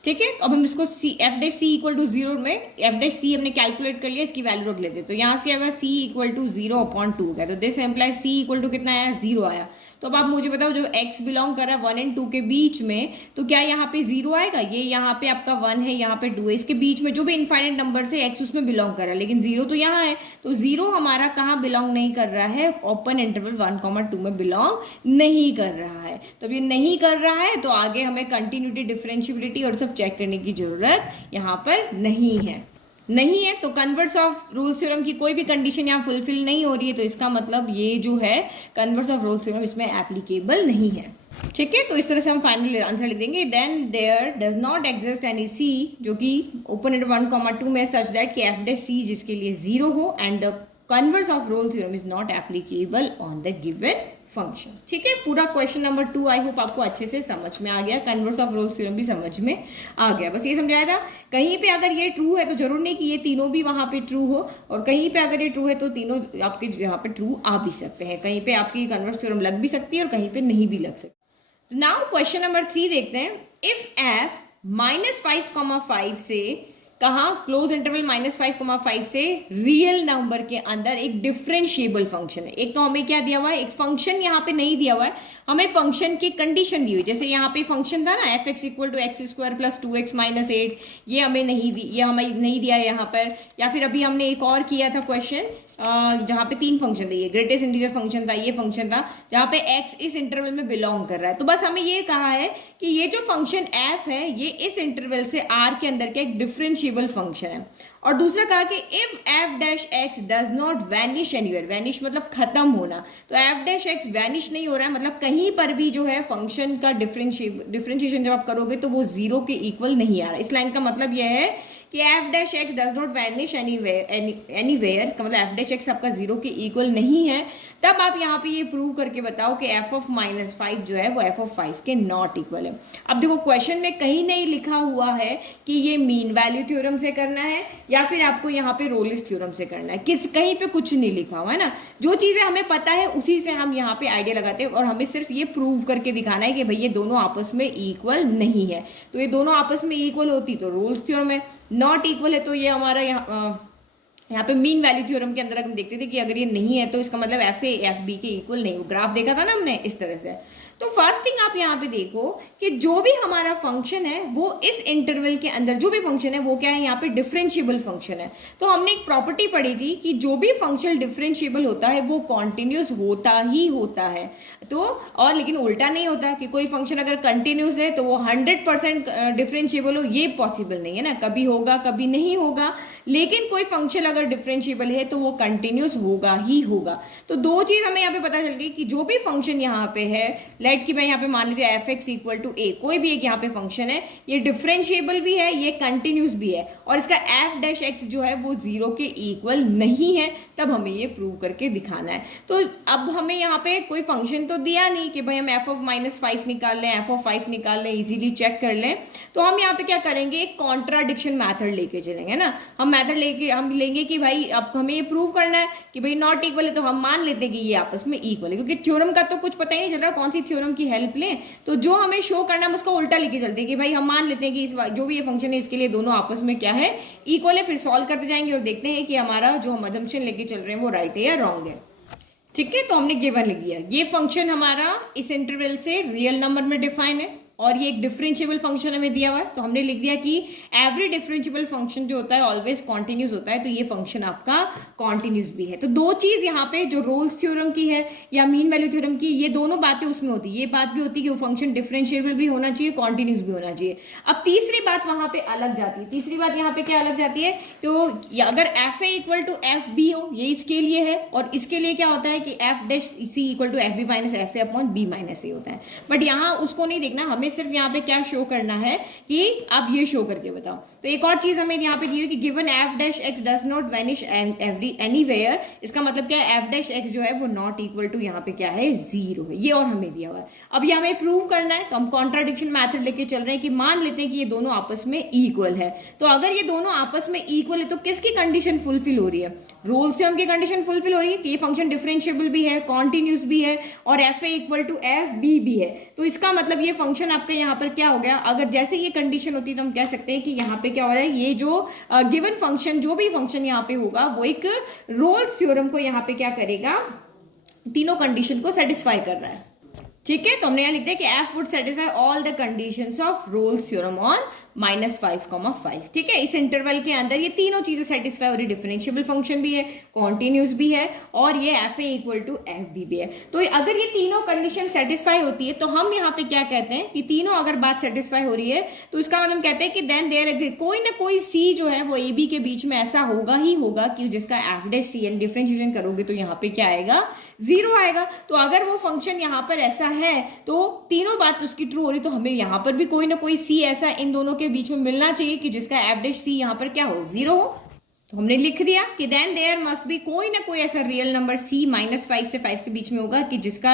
ठीक है। तो अब हम इसको F dash C equal to 0 में एफ डैश सी हमने कैलकुलेट कर लिया, इसकी वैल्यू रख लेते हैं। तो यहाँ से अगर c इक्वल टू 0/2 गया, तो this implies c equal to कितना आया, 0 आया। तो अब आप मुझे बताओ, जो x बिलोंग कर रहा है 1 और 2 के बीच में, तो क्या यहाँ पे 0 आएगा, ये यहाँ पे आपका 1 है, यहाँ पे 2 है, इसके बीच में जो भी इनफाइनाइट नंबर से x उसमें बिलोंग कर रहा है, लेकिन 0 तो यहाँ है। तो 0 हमारा कहाँ बिलोंग नहीं कर रहा है, ओपन इंटरवल 1,2 में बिलोंग नहीं कर रहा है। तो ये नहीं कर रहा है, तो आगे हमें कंटिन्यूटी, डिफरेंशिएबिलिटी और सब चेक करने की जरूरत यहाँ पर नहीं है। तो कन्वर्स ऑफ रोल्स थ्योरम की कोई भी कंडीशन यहाँ फुलफिल नहीं हो रही है, तो इसका मतलब ये जो है कन्वर्स ऑफ रोल्स थ्योरम इसमें एप्लीकेबल नहीं है, ठीक है। तो इस तरह से हम फाइनल आंसर लिख देंगे, then there does not exist any C जो कि ओपन इंटरवल 1,2 में सच दैट कि एफ डैश सी जिसके लिए 0 हो, and the converse of Rolle's theorem is not applicable on the given function, ठीक है। पूरा क्वेश्चन नंबर 2 आई होप आपको अच्छे से समझ में आ गया, कन्वर्स ऑफ रोल्स थ्योरम भी समझ में आ गया। बस ये समझाया था, कहीं पे अगर ये ट्रू है तो जरूर नहीं कि ये तीनों भी वहां पे ट्रू हो, और कहीं पे अगर ये ट्रू है तो तीनों आपके यहाँ पे ट्रू आ भी सकते हैं, कहीं पे आपकी कन्वर्स थ्योरम लग भी सकती है और कहीं पे नहीं भी लग सकती। तो नाउ क्वेश्चन नंबर 3 देखते हैं, इफ एफ -5,5 से कहाँ क्लोज इंटरवल -5,5 से रियल नंबर के अंदर एक डिफरेंशिएबल फंक्शन है। एक तो हमें क्या दिया हुआ है, एक फंक्शन यहाँ पे नहीं दिया हुआ है, हमें फंक्शन की कंडीशन दी हुई। जैसे यहाँ पे फंक्शन था ना F x equal to x square plus 2x minus 8, ये हमें नहीं दी, ये हमें नहीं दिया है यहाँ पर। या फिर अभी हमने एक और किया था क्वेश्चन जहाँ पे 3 फंक्शन थे, ये ग्रेटेस्ट इंटीजर फंक्शन था, ये फंक्शन था जहाँ पे x इस इंटरवल में बिलोंग कर रहा है। तो बस हमें ये कहा है कि ये जो फंक्शन f है ये इस इंटरवल से r के अंदर का एक डिफरेंशिएबल फंक्शन है। और दूसरा कहा कि if F dash x does not vanish anywhere, vanish मतलब खत्म होना, तो एफ डैश एक्स वैनिश नहीं हो रहा है, मतलब कहीं पर भी जो है फंक्शन का डिफरेंशिएशन जब आप करोगे तो वो 0 के इक्वल नहीं आ रहा। इस लाइन का मतलब यह है कि F dash x does not vanish anywhere, का मतलब एफ डैश एक्स आपका जीरो के इक्वल नहीं है, तब आप यहाँ पे ये प्रूव करके बताओ कि एफ ऑफ -5 जो है वो एफ ऑफ 5 के नॉट इक्वल है। अब देखो क्वेश्चन में कहीं नहीं लिखा हुआ है कि ये मीन वैल्यू थ्योरम से करना है या फिर आपको यहाँ पे रोलिस थ्योरम से करना है, कहीं पे कुछ नहीं लिखा हुआ है ना। जो चीजें हमें पता है उसी से हम यहाँ पे आइडिया लगाते हैं और हमें सिर्फ ये प्रूव करके दिखाना है कि भाई ये दोनों आपस में इक्वल नहीं है। तो ये दोनों आपस में इक्वल होती तो रोल्स थ्योरम है, नॉट इक्वल है तो ये हमारा यहाँ पे मीन वैल्यू थ्योरम के अंदर हम देखते थे कि अगर ये नहीं है तो इसका मतलब एफ ए एफ बी के इक्वल नहीं। ग्राफ देखा था ना हमने इस तरह से। तो फर्स्ट थिंग आप यहाँ पे देखो कि जो भी हमारा फंक्शन है वो इस इंटरवल के अंदर जो भी फंक्शन है वो क्या है, यहाँ पे डिफरेंशिएबल फंक्शन है। तो हमने एक प्रॉपर्टी पढ़ी थी कि जो भी फंक्शन डिफरेंशिएबल होता है वो कॉन्टिन्यूस होता ही होता है। तो और लेकिन उल्टा नहीं होता कि कोई फंक्शन अगर कंटिन्यूस है तो वो 100% डिफरेंशिएबल हो, ये पॉसिबल नहीं है ना, कभी होगा कभी नहीं होगा। लेकिन कोई फंक्शन अगर डिफरेंशिएबल है तो वो कंटिन्यूस होगा ही होगा। तो दो चीज हमें यहाँ पे पता चल गई कि जो भी फंक्शन यहाँ पे है, लेट की मैं यहाँ पे मान लीजिए एफ एक्स इक्वल टू ए, कोई भी एक यहाँ पे फंक्शन है, ये डिफरेंशिएबल भी है, ये कंटिन्यूस भी है और इसका एफ डैश एक्स जो है वो जीरो के इक्वल नहीं है, तब हमें ये प्रूव करके दिखाना है। तो अब हमें यहाँ पे कोई फंक्शन तो दिया नहीं कि भाई हम एफ ऑफ -5 निकाल लें, एफ ऑफ 5 निकाल लें, इजीली चेक कर लें। तो हम यहाँ पे क्या करेंगे, एक कॉन्ट्राडिक्शन मैथड लेके चलेंगे ना। हम मैथड लेके हम लेंगे कि भाई अब हमें ये प्रूव करना है कि भाई नॉट इक्वल है, तो हम मान लेते हैं कि ये आपस में इक्वल है, क्योंकि थ्योरम का तो कुछ पता ही नहीं चल रहा कौन सी थ्योरम की हेल्प लें। तो जो हमें शो करना है उसका उल्टा लेके चलते हैं कि भाई हम मान लेते हैं कि इस जो भी ये फंक्शन है इसके लिए दोनों आपस में क्या है, इक्वल है। फिर सॉल्व करते जाएंगे और देखते हैं कि हमारा जो हम अजम्पशन लेके चल रहे हैं वो राइट है या रॉन्ग है। ठीक है, तो हमने गिवन लिख दिया ये फंक्शन हमारा इस इंटरवल से रियल नंबर में डिफाइन है और ये एक डिफरेंशिएबल फंक्शन हमें दिया हुआ है। तो हमने लिख दिया कि एवरी डिफरेंशिएबल फंक्शन जो होता है ऑलवेज कॉन्टिन्यूस होता है, तो ये फंक्शन आपका कॉन्टिन्यूस भी है। तो दो चीज यहाँ पे जो रोल्स थ्योरम की है या मीन वैल्यू थ्योरम की, ये दोनों बातें उसमें होती है। ये बात भी होती है कि वो फंक्शन डिफरेंशिएबल भी होना चाहिए, कॉन्टिन्यूस भी होना चाहिए। अब तीसरी बात वहां पे अलग जाती है। तीसरी बात यहाँ पे क्या अलग जाती है, तो अगर F A equal to F B हो, ये इसके लिए है, और इसके लिए क्या होता है कि F dash C equal to F B minus F A upon B minus A होता है। बट यहाँ उसको नहीं देखना, हमें सिर्फ यहाँ पे क्या शो करना है कि आप ये शो करके बताओ। तो एक और चीज हमें यहाँ पे दी है कि given F dash x does not vanish anywhere, इसका मतलब क्या है, एफ डैश एक्स जो है वो नॉट इक्वल टू यहाँ पे क्या है, जीरो है। ये और हमें दिया हुआ है। अब ये हमें प्रूव करना है, तो हम कॉन्ट्राडिक्शन मैथड लेके चल रहे हैं कि मान लेते हैं कि ये दोनों आपस में इक्वल है। तो अगर ये दोनों आपस में इक्वल है तो किसकी कंडीशन फुलफिल हो रही है, रोल्स थ्योरम की कंडीशन फुलफिल हो रही है कि ये फंक्शन डिफरेंशिएबल भी है, कॉन्टिन्यूस भी है और F A equal to F B भी है। तो इसका मतलब ये फंक्शन आपके यहाँ पर क्या हो गया, अगर जैसे ये कंडीशन होती है तो हम कह सकते हैं कि यहाँ पे क्या हो रहा है, ये जो गिवन फंक्शन जो भी फंक्शन यहाँ पे होगा वो एक रोल्स थ्योरम को यहाँ पे क्या करेगा, तीनों कंडीशन को सेटिस्फाई कर रहा है। ठीक है, तो हमने यहाँ लिखते हैं कि F would satisfy all the conditions of Rolle's theorem on -5,5। ठीक है, इस इंटरवल के अंदर ये तीनों चीजें सेटिस्फाई हो रही, डिफरेंशिएबल फंक्शन भी है, कॉन्टिन्यूस भी है और ये F A equal to F B भी है। तो अगर ये तीनों कंडीशन सेटिस्फाई होती है तो हम यहाँ पे क्या कहते हैं कि तीनों अगर बात सेटिस्फाई हो रही है तो इसका मतलब कहते हैं कि देन देयर एग्जिस्ट कोई ना कोई सी जो है वो ए बी के बीच में ऐसा होगा ही होगा कि जिसका F dash C and differentiation करोगे तो यहाँ पे क्या आएगा, जीरो आएगा। तो अगर वो फंक्शन यहाँ पर ऐसा है तो तीनों बात उसकी ट्रू हो रही, तो हमें यहाँ पर भी कोई ना कोई सी ऐसा इन दोनों के बीच में मिलना चाहिए कि जिसका एफ डैश सी यहाँ पर क्या हो, जीरो हो। तो हमने लिख दिया कि देन देयर मस्ट बी कोई ना कोई ऐसा रियल नंबर सी -5 से 5 के बीच में होगा कि जिसका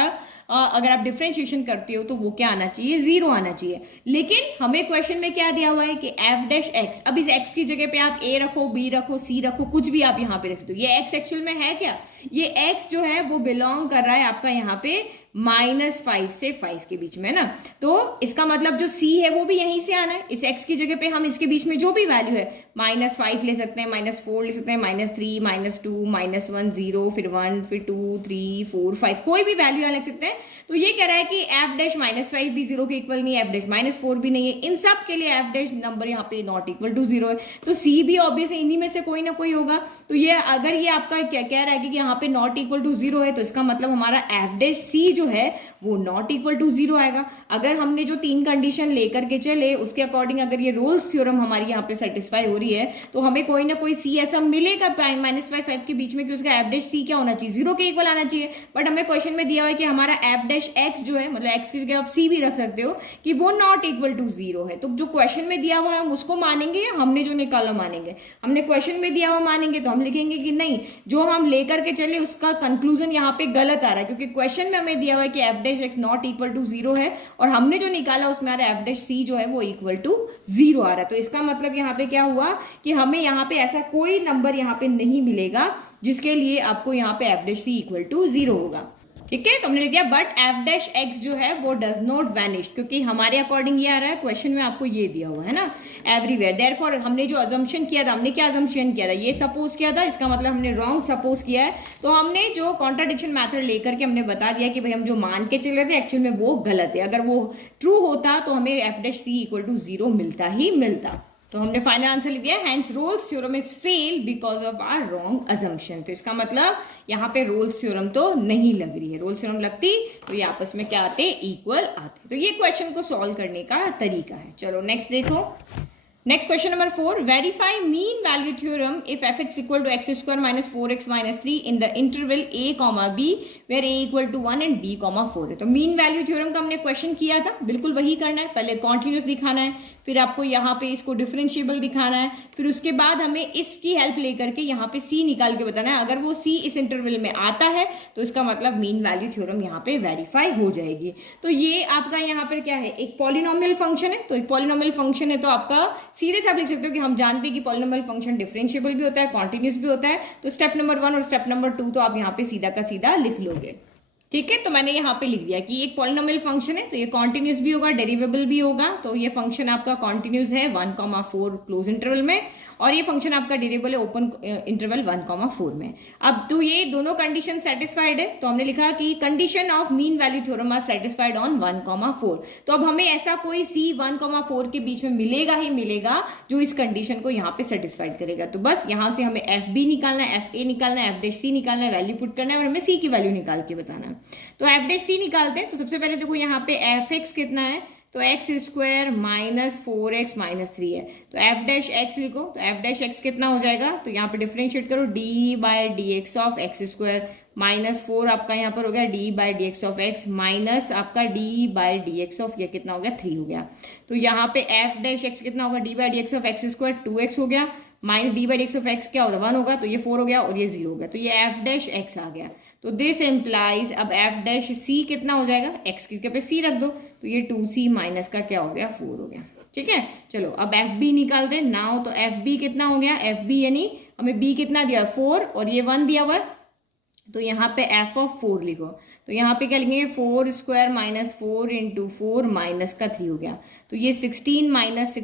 अगर आप डिफरेंशिएशन करते हो तो वो क्या आना चाहिए, जीरो आना चाहिए। लेकिन हमें क्वेश्चन में क्या दिया हुआ है कि एफ डैश एक्स, अब इस एक्स की जगह पे आप ए रखो, बी रखो, सी रखो, कुछ भी आप यहाँ पे रख दो। ये एक्स एक्चुअल में है क्या, ये एक्स जो है वो बिलोंग कर रहा है आपका यहाँ पे -5 से 5 के बीच में ना। तो इसका मतलब जो सी है वो भी यहीं से आना है। इस एक्स की जगह पे हम इसके बीच में जो भी वैल्यू है -5 ले सकते हैं, -4 ले सकते हैं, -3, -2, -1, 0, फिर 1, फिर 2, 3, 4, 5, कोई भी वैल्यू यहाँ लिख सकते हैं। तो ये कह रहा है कि एफ डैश -5 भी जीरो के इक्वल नहीं है, एफ डैश -4 भी नहीं है, इन सब के लिए एफ डैश नंबर यहाँ पे नॉट इक्वल टू जीरो है। तो सी भी ऑब्वियस इन्हीं में से कोई ना कोई होगा। तो ये अगर ये आपका क्या कह रहा है कि यहाँ पे नॉट इक्वल टू जीरो है तो इसका मतलब हमारा एफ डैश सी जो है वो नॉट इक्वल टू जीरो आएगा। अगर हमने जो तीन कंडीशन लेकर के चले उसके अकॉर्डिंग अगर ये रोल्स थ्योरम हमारी यहाँ पे सेटिस्फाई हो रही है तो हमें कोई ना कोई सी ऐसा मिलेगा -5 5 के बीच में कि उसका एफ डैश सी क्या होना चाहिए, जीरो के इक्वल आना चाहिए। बट हमें क्वेश्चन में दिया हुआ है कि हमारा एफ डैश एक्स जो है, मतलब एक्स की जगह आप सी भी रख सकते हो, कि वो नॉट इक्वल टू जीरो है। तो जो क्वेश्चन में दिया हुआ है हम उसको मानेंगे या हमने जो निकाला मानेंगे? हमने क्वेश्चन में दिया हुआ मानेंगे, तो हम लिखेंगे कि नहीं, जो हम लेकर के चले उसका कंक्लूजन यहाँ पे गलत आ रहा है, क्योंकि क्वेश्चन में हमें दिया हुआ है कि F dash X not equal to zero है, और हमने जो निकाला उसमें आ रहा है एफ डैश सी जो है वो इक्वल टू जीरो आ रहा है। तो इसका मतलब यहाँ पे क्या हुआ कि हमें यहाँ पे ऐसा कोई नंबर यहाँ पे नहीं मिलेगा जिसके लिए आपको यहाँ पे F dash C equal to zero होगा। ठीक है, तो हमने लिख दिया बट एफ डैश एक्स जो है वो डज नॉट वैनिश, क्योंकि हमारे अकॉर्डिंग ये आ रहा है, क्वेश्चन में आपको ये दिया हुआ है ना एवरीवेयर। देयरफॉर हमने जो अजम्पशन किया था, हमने क्या अजम्पशन किया था, ये सपोज किया था, इसका मतलब हमने रॉन्ग सपोज किया है। तो हमने जो कॉन्ट्राडिक्शन मैथड लेकर के हमने बता दिया कि भाई हम जो मान के चल रहे थे एक्चुअल में वो गलत है। अगर वो ट्रू होता तो हमें F dash C equal to zero मिलता ही मिलता। तो हमने फाइनल आंसर लिख दिया, hence Rolle's theorem is fail because of our wrong assumption. तो इसका मतलब यहाँ पे रोल्स थ्योरम तो नहीं लग रही है। रोल्स थ्योरम लगती तो ये आपस में क्या आते, इक्वल आते। तो ये क्वेश्चन को सॉल्व करने का तरीका है। चलो नेक्स्ट देखो, next question number 4, verify mean value theorem if F x equal to x square minus 4x minus 3 in the interval a comma b where a equal to 1 and b comma 4 है। तो mean value theorem का हमने question किया था, बिल्कुल वही करना है। पहले कॉन्टिन्यूस दिखाना है, फिर आपको यहाँ पे इसको डिफरेंशिएबल दिखाना है, फिर उसके बाद हमें इसकी हेल्प लेकर के यहाँ पे c निकाल के बताना है। अगर वो c इस इंटरवल में आता है तो इसका मतलब मीन वैल्यू थ्योरम यहाँ पे वेरीफाई हो जाएगी। तो ये आपका यहाँ पर क्या है, एक पॉलिनोमियल फंक्शन है। तो एक पॉलिनोमियल फंक्शन है तो आपका सीधे से आप लिख सकते हो कि हम जानते हैं कि पॉलिनोमियल फंक्शन डिफरेंशिएबल भी होता है, कॉन्टिन्यूस भी होता है। तो स्टेप नंबर 1 और स्टेप नंबर 2 तो आप यहाँ पे सीधा का सीधा लिख लोगे। ठीक है, तो मैंने यहाँ पे लिख दिया कि एक पॉलिनोमियल फंक्शन है, तो ये कॉन्टिन्यूस भी होगा, डेरिवेबल भी होगा। तो ये फंक्शन आपका कॉन्टिन्यूस है 1,4 क्लोज इंटरवल में, और ये फंक्शन आपका डेरिवेबल है ओपन इंटरवल 1,4 में। अब तो ये दोनों कंडीशन सेटिस्फाइड है, तो हमने लिखा कि condition of mean value theorem are satisfied on 1,4। तो अब हमें ऐसा कोई सी 1,4 के बीच में मिलेगा ही मिलेगा जो इस कंडीशन को यहाँ पे सेटिस्फाइड करेगा। तो बस यहाँ से हमें एफ बी निकालना है, एफ ए निकालना है, एफ डैश सी निकालना है, वैल्यू पुट करना है और हमें सी की वैल्यू निकाल के बताना है। तो एफ डैश सी निकालते हैं। तो सबसे पहले देखो यहाँ पे एफ एक्स कितना है, तो x square minus 4x minus 3 है। तो एफ डैश एक्स लिखो, तो एफ डैश एक्स कितना हो जाएगा, तो यहाँ पे डिफरेंशिएट करो, D by D X of X square minus 4 आपका यहाँ पर हो गया D by D X of X minus आपका D by D X of ये कितना हो गया 3 हो गया। तो यहाँ पे एफ डैश एक्स कितना होगा, D by D X of X square 2x हो गया, minus D by D X of X क्या होगा 1 होगा, तो ये 4 हो गया और ये 0 हो गया। तो ये एफ डैश एक्स आ गया। तो दिस इम्प्लाइज अब एफ डैश सी कितना हो जाएगा, एक्स की जगह पे सी रख दो, तो ये 2c माइनस का क्या हो गया 4 हो गया। ठीक है, चलो अब एफ बी निकालते हैं नाउ। तो एफ बी कितना हो गया, एफ बी यानी हमें बी कितना दिया 4 और ये 1 दिया हुआ, तो यहाँ पे एफ ऑफ 4 लिखो। तो यहाँ पे क्या लिखेंगे 4 स्क्वायर माइनस 4 इंटू 4 माइनस का 3 हो गया। तो ये 16 माइनस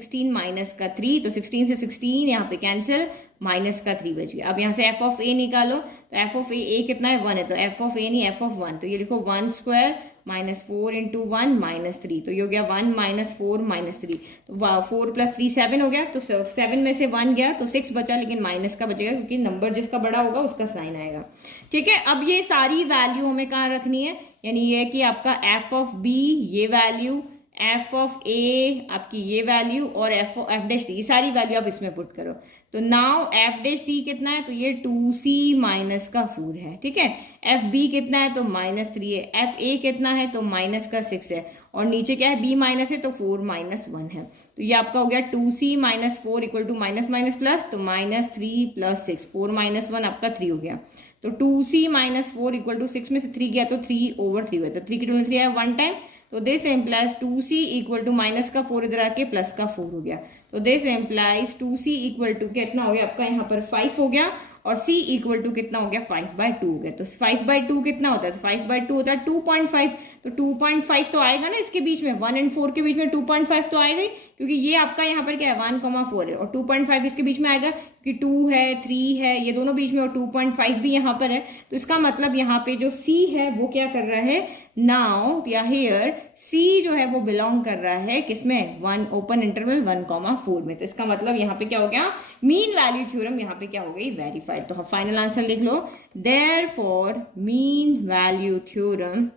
का 3, तो 16 से 16 यहाँ पे कैंसिल, माइनस का 3 बच गया। अब यहाँ से एफ ऑफ ए निकालो, तो एफ ऑफ ए कितना है 1 है, तो एफ ऑफ ए नहीं एफ ऑफ 1, तो ये लिखो 1 स्क्वायर माइनस 4 इंटू 1 माइनस 3, तो ये हो गया 1 माइनस 4 माइनस 3, तो 4 प्लस 3 7 हो गया। तो 7 में से 1 गया तो 6 बचा, लेकिन माइनस का बचेगा क्योंकि नंबर जिसका बड़ा होगा उसका साइन आएगा। ठीक है, अब ये सारी वैल्यू हमें कहाँ रखनी है, यानी ये कि आपका एफ ऑफ बी ये वैल्यू, एफ ऑफ ए आपकी ये वैल्यू और एफ डैश सी, सारी वैल्यू आप इसमें पुट करो। तो नाउ एफ डैश सी कितना है, तो ये 2c माइनस का 4 है। ठीक है, एफ बी कितना है, तो माइनस 3 है, एफ ए कितना है, तो माइनस का 6 है, और नीचे क्या है बी माइनस है, तो 4 माइनस 1 है। तो ये आपका हो गया 2c minus 4 equal to minus minus plus, तो माइनस 3 प्लस 6, 4 माइनस 1 आपका 3 हो गया। तो 2c माइनस 4 इक्वल टू 6 में से 3 गया तो 3/3 हुआ, तो 3 की 2 3 है 1 टाइम, तो this implies 2c equal to minus का 4 इधर आके प्लस का 4 हो गया। तो this implies 2c equal to कितना हो गया आपका यहाँ पर 5 हो गया, और c इक्वल टू कितना हो गया 5/2 हो गया। तो 5/2 कितना होता है, तो 5/2 होता है 2.5, तो 2.5 तो आएगा ना इसके बीच में, 1 और 4 के बीच में 2.5 तो आएगा ही, क्योंकि ये आपका यहाँ पर क्या है 1,4 है, और 2.5 इसके बीच में आएगा क्योंकि 2 है 3 है ये दोनों बीच में, और 2.5 भी यहाँ पर है। तो इसका मतलब यहाँ पे जो c है वो क्या कर रहा है, नाउ या हियर c जो है वो बिलोंग कर रहा है किसमें, 1 ओपन इंटरवल 1,4 में। तो इसका मतलब यहाँ पे क्या हो गया, मीन वैल्यू थ्योरम यहाँ पे क्या हो गई, वेरीफाइड। तो फाइनल आंसर लिख लो, therefore mean value theorem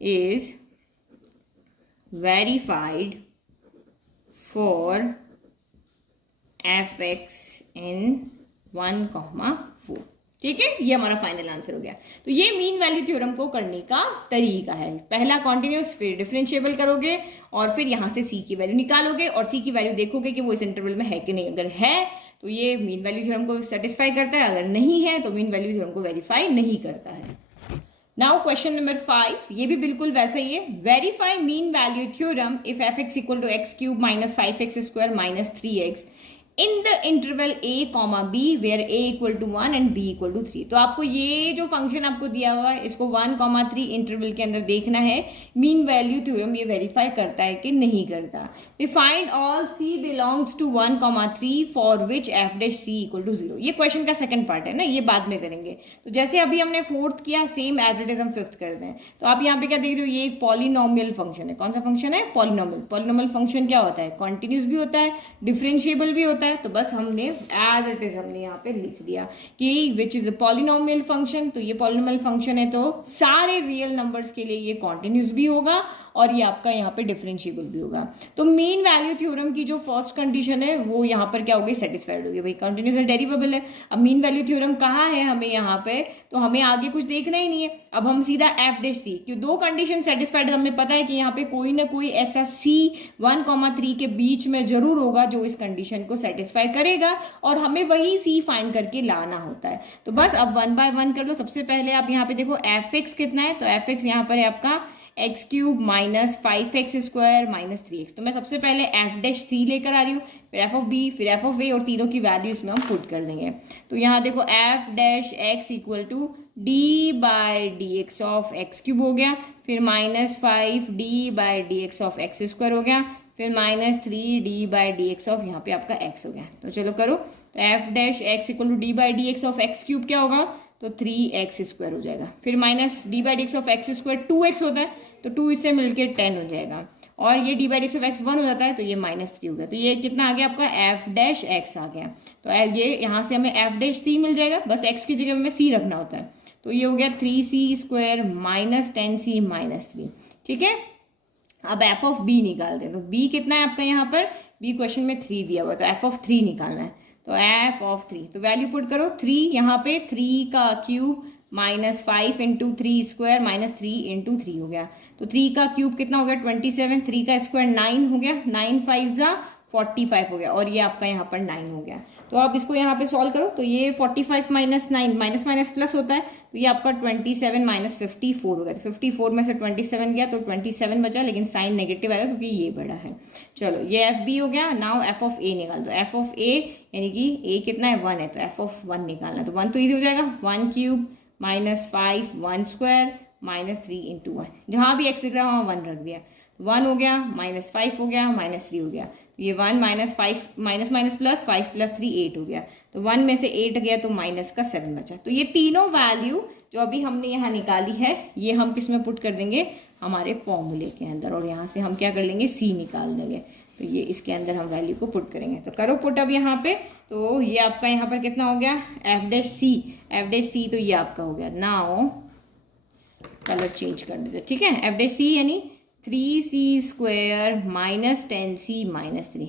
is verified for F X in 1,4। ठीक है, ये हमारा फाइनल आंसर हो गया। तो ये मीन वैल्यू थ्योरम को करने का तरीका है। पहला कॉन्टिन्यूस, फिर डिफरेंशिएबल करोगे और फिर यहाँ से सी की वैल्यू निकालोगे और सी की वैल्यू देखोगे कि वो इस इंटरवल में है कि नहीं। अगर है तो ये मीन वैल्यू थ्योरम को सेटिस्फाई करता है, अगर नहीं है तो मीन वैल्यू थ्योरम को वेरीफाई नहीं करता है। नाउ क्वेश्चन नंबर 5, ये भी बिल्कुल वैसा ही है। Verify mean value theorem if F x equal to X cube minus 5x square minus 3x in the interval a comma B where a equal to 1 and b equal to 3। तो आपको ये जो फंक्शन आपको दिया हुआ है इसको 1,3 interval के अंदर देखना है मीन वैल्यू थ्योरम ये वेरीफाई करता है कि नहीं करता। We find all c belongs to 1,3 for which F dash c equal to 0। ये क्वेश्चन का सेकंड पार्ट है ना, ये बाद में करेंगे। तो जैसे अभी हमने फोर्थ किया, सेम एज इट इज हम फिफ्थ कर दें। तो आप यहाँ पे क्या देख रहे हो, ये एक पॉलिनोमियल फंक्शन है। कौन सा फंक्शन है? पॉलिनोमियल। पॉलिनोमियल फंक्शन क्या होता है? कॉन्टिन्यूस भी होता है, डिफरेंशिएबल भी होता है। तो बस हमने एज इट इज हमने यहाँ पे लिख दिया कि which is a polynomial function. तो ये पॉलिनोमियल फंक्शन है तो सारे रियल नंबर्स के लिए ये कॉन्टिन्यूस भी होगा और ये आपका यहाँ पे डिफरेंशिएबल भी होगा। तो मीन वैल्यू थ्योरम की जो फर्स्ट कंडीशन है वो यहाँ पर क्या होगी? सेटिस्फाइड होगी। भाई कंटिन्यूस है, डेरिवेबल है। अब मीन वैल्यू थ्योरम कहाँ है हमें यहाँ पे, तो हमें आगे कुछ देखना ही नहीं है। अब हम सीधा एफ डैश सी, क्यों दो कंडीशन सेटिस्फाइड, हमें पता है कि यहाँ पे कोई ना कोई ऐसा सी 1,3 के बीच में जरूर होगा जो इस कंडीशन को सेटिस्फाई करेगा और हमें वही सी फाइंड करके लाना होता है। तो बस अब 1 बाय 1 कर लो। सबसे पहले आप यहाँ पे देखो एफ एक्स कितना है, तो एफ एक्स यहाँ पर है आपका x cube minus 5x square minus 3x। तो मैं सबसे पहले एफ डैश सी लेकर आ रही हूँ, फिर एफ ऑफ बी, फिर एफ ऑफ ए और तीनों की वैल्यू इसमें हम पुट कर देंगे। तो यहाँ देखो F dash X equal to D by D X of X cube हो गया, फिर minus 5 D by D X of X square हो गया, फिर minus 3 D by D X of यहाँ पे आपका एक्स हो गया। तो चलो करो। तो F dash X equal to D by D X of X cube क्या होगा? तो 3x स्क्वायर हो जाएगा। फिर minus D by D X of X square 2x होता है तो 2 इससे मिलकर 10 हो जाएगा और ये D by D X of x 1 हो जाता है तो ये माइनस 3 हो गया। तो ये कितना आ गया आपका? एफ डैश एक्स आ गया। तो ये यहाँ से हमें एफ डैश सी मिल जाएगा, बस एक्स की जगह में सी रखना होता है। तो ये हो गया 3c square minus 10c minus 3। ठीक है, अब एफ ऑफ बी निकालते हैं। तो बी कितना है आपका यहाँ पर? बी क्वेश्चन में 3 दिया हुआ, तो एफ ऑफ 3 निकालना है। तो एफ ऑफ 3, तो वैल्यू पुट करो 3 यहाँ पे, 3 का cube minus 5 into 3 square minus 3 into 3 हो गया। तो 3 का क्यूब कितना हो गया? 27, 3 का स्क्वायर 9 हो गया, 9 5 जा 45 हो गया और ये आपका यहाँ पर 9 हो गया। तो आप इसको यहाँ पे सॉल्व करो तो ये 45 माइनस 9 माइनस माइनस प्लस होता है तो ये आपका 27 माइनस 54 हो गया। तो 54 में से 27 गया तो 27 बचा, लेकिन साइन नेगेटिव आएगा क्योंकि ये बड़ा है। चलो ये एफ बी हो गया। नाउ एफ ऑफ ए निकाल दो। एफ ऑफ ए यानी कि ए कितना है? 1 है, तो एफ ऑफ 1 निकालना। तो 1 तो ईजी हो जाएगा, 1 cube minus 5 1 square minus 3 into 1, जहाँ भी एक्स दिख रहा है वहाँ 1 रख दिया। 1 हो गया, माइनस 5 हो गया, माइनस 3 हो गया। तो ये 1 minus 5 minus minus plus 5 plus 3 8 हो गया। तो 1 में से 8 गया तो माइनस का 7 बचा। तो ये तीनों वैल्यू जो अभी हमने यहाँ निकाली है ये हम किस में पुट कर देंगे? हमारे फॉर्मूले के अंदर, और यहाँ से हम क्या कर लेंगे? सी निकाल देंगे। तो ये इसके अंदर हम वैल्यू को पुट करेंगे। तो करो पुट अब यहाँ पे। तो ये आपका यहाँ पर कितना हो गया? F dash C, F dash सी तो ये आपका हो गया। नाउ कलर चेंज कर देते, ठीक है। एफ डैश सी यानी 3c square minus 10c minus 3।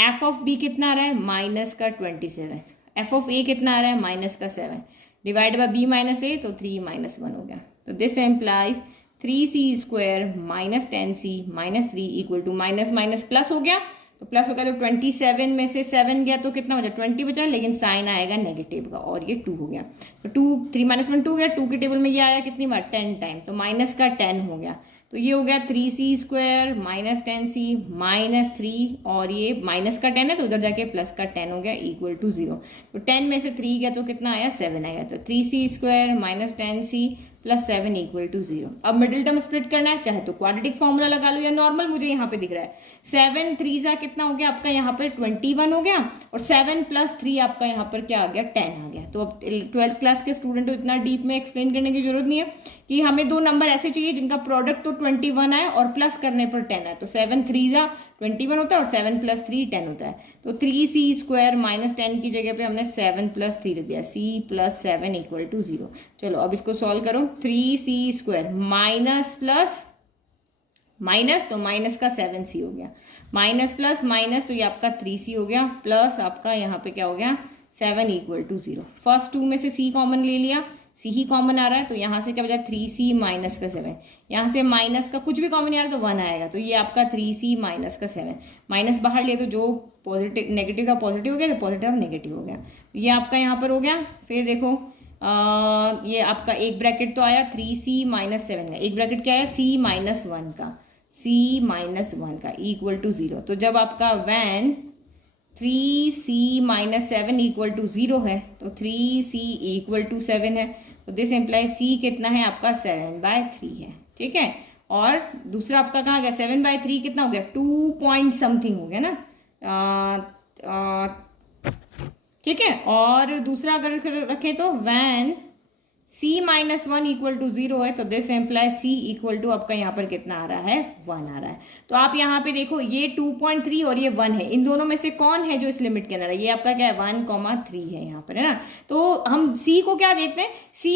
F of B कितना आ रहा है? माइनस का 27। एफ ऑफ ए कितना आ रहा है? माइनस का 7 divide by B minus A, तो 3 माइनस 1 हो गया। तो this implies 3c square minus 10c minus 3 equal to minus minus plus हो गया। तो प्लस हो गया तो 27 में से 7 गया तो कितना बचा? 20 बचा, लेकिन साइन आएगा नेगेटिव का और ये 2 हो गया। तो 2 3 माइनस 1 2 हो गया। 2 के टेबल में ये आया कितनी बार? 10 टाइम, तो माइनस का 10 हो गया। तो ये हो गया 3c square minus 10c minus 3 और ये माइनस का 10 है तो उधर जाके प्लस का 10 हो गया इक्वल टू 0। तो 10 में से 3 गया तो कितना आया? 7 आएगा। तो 3c square minus 10c plus 7 equal to 0। अब मिडिल टर्म स्प्लिट करना है, चाहे तो क्वाड्रेटिक फॉर्मूला लगा लो या नॉर्मल, मुझे यहाँ पे दिख रहा है 7 3 सा कितना हो गया आपका यहाँ पर? 21 हो गया और 7 प्लस 3 आपका यहाँ पर क्या आ गया? 10 आ गया। तो अब 12th क्लास के स्टूडेंट को इतना डीप में एक्सप्लेन करने की जरूरत नहीं है कि हमें दो नंबर ऐसे चाहिए जिनका प्रोडक्ट तो 21 आए और प्लस करने पर 10 है। तो 7 3 जा 21 होता है और 7 प्लस 3 10 होता है। तो 3c स्क्वायर माइनस 10 की जगह पे हमने 7 प्लस 3 रख दिया, c प्लस 7 इक्वल टू 0। चलो अब इसको सॉल्व करो। 3c square minus plus minus, तो माइनस का 7c हो गया, माइनस प्लस माइनस तो ये आपका 3c हो गया, प्लस आपका यहाँ पे क्या हो गया? 7 इक्वल टू 0। फर्स्ट 2 में से c कॉमन ले लिया, c ही कॉमन आ रहा है, तो यहाँ से क्या बचा 3c माइनस का 7। यहाँ से माइनस का कुछ भी कॉमन नहीं आ रहा तो 1 आएगा, तो ये आपका 3c माइनस का 7। माइनस बाहर लिया तो जो पॉजिटिव नेगेटिव था पॉजिटिव हो गया, तो पॉजिटिव नेगेटिव हो गया। तो ये आपका यहाँ पर हो गया। फिर देखो ये आपका एक ब्रैकेट तो आया 3c माइनस 7 का, एक ब्रैकेट क्या आया c माइनस 1 का, c माइनस 1 का इक्वल टू 0। तो जब आपका van 3c minus 7 equal to 0 है तो 3c इक्वल टू 7 है, तो दिस एम्प्लाई c कितना है आपका 7/3 है। ठीक है, और दूसरा आपका कहाँ गया 7/3 कितना हो गया 2 पॉइंट समथिंग हो गया ना। ठीक है, और दूसरा अगर रखें तो when c minus 1 equal to 0 है, तो this implies c equal to आपका यहाँ पर कितना आ रहा है 1 आ रहा है। तो आप यहाँ पे देखो ये 2.3 और ये 1 है, इन दोनों में से कौन है जो इस लिमिट के अंदर है, ये आपका क्या है 1,3 है यहाँ पर, है ना। तो हम c को क्या देखते हैं, c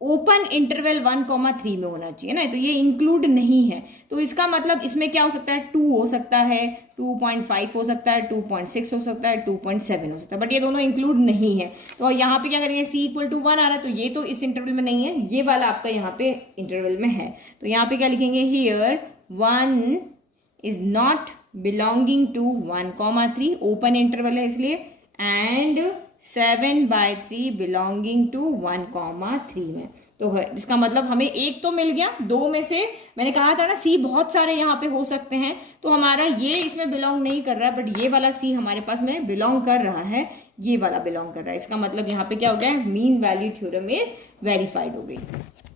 ओपन इंटरवल 1,3 में होना चाहिए ना, तो ये इंक्लूड नहीं है, तो इसका मतलब इसमें क्या हो सकता है 2 हो सकता है, 2.5 हो सकता है, 2.6 हो सकता है, 2.7 हो सकता है, बट ये दोनों इंक्लूड नहीं है। तो यहाँ पे क्या करेंगे c इक्वल टू 1 आ रहा है, तो ये तो इस इंटरवल में नहीं है, ये वाला आपका यहाँ पे इंटरवल में है। तो यहाँ पे क्या लिखेंगे here 1 is not belonging to 1,3 open interval है इसलिए, एंड 7/3 बिलोंगिंग टू 1,3 में। तो इसका मतलब हमें एक तो मिल गया, दो में से मैंने कहा था ना c बहुत सारे यहाँ पे हो सकते हैं, तो हमारा ये इसमें बिलोंग नहीं कर रहा है, बट ये वाला c हमारे पास में बिलोंग कर रहा है, ये वाला बिलोंग कर रहा है। इसका मतलब यहाँ पे क्या हो गया, mean value theorem is verified हो गई।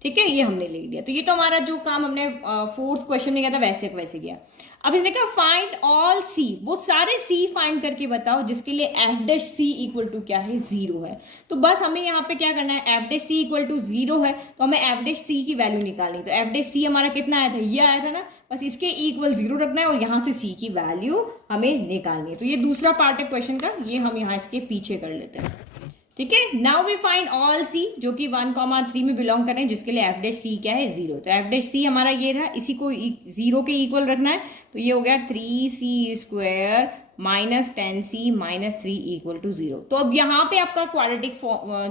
ठीक है, ये हमने लिख दिया। तो ये तो हमारा जो काम हमने 4th क्वेश्चन में किया था वैसे वैसे किया। अब इसने कहा फाइंड ऑल c, वो सारे c फाइंड करके बताओ जिसके लिए f dash c equal to क्या है 0 है। तो बस हमें यहाँ पे क्या करना है, f dash c equal to 0 है तो हमें f डैश c की वैल्यू निकालनी। तो f डैश c हमारा कितना आया था, ये आया था ना, बस इसके इक्वल 0 रखना है और यहाँ से c की वैल्यू हमें निकालनी है। तो ये दूसरा पार्ट है क्वेश्चन का, ये हम यहाँ इसके पीछे कर लेते हैं। ठीक है, now we find all c जो कि 1,3 में बिलोंग कर रहे हैं, जिसके लिए f डैश c क्या है 0। तो f डैश c हमारा ये रहा, इसी को 0 के इक्वल रखना है, तो ये हो गया 3c square minus 10c minus 3 equal to 0। तो अब यहाँ पे आपका क्वाड्रेटिक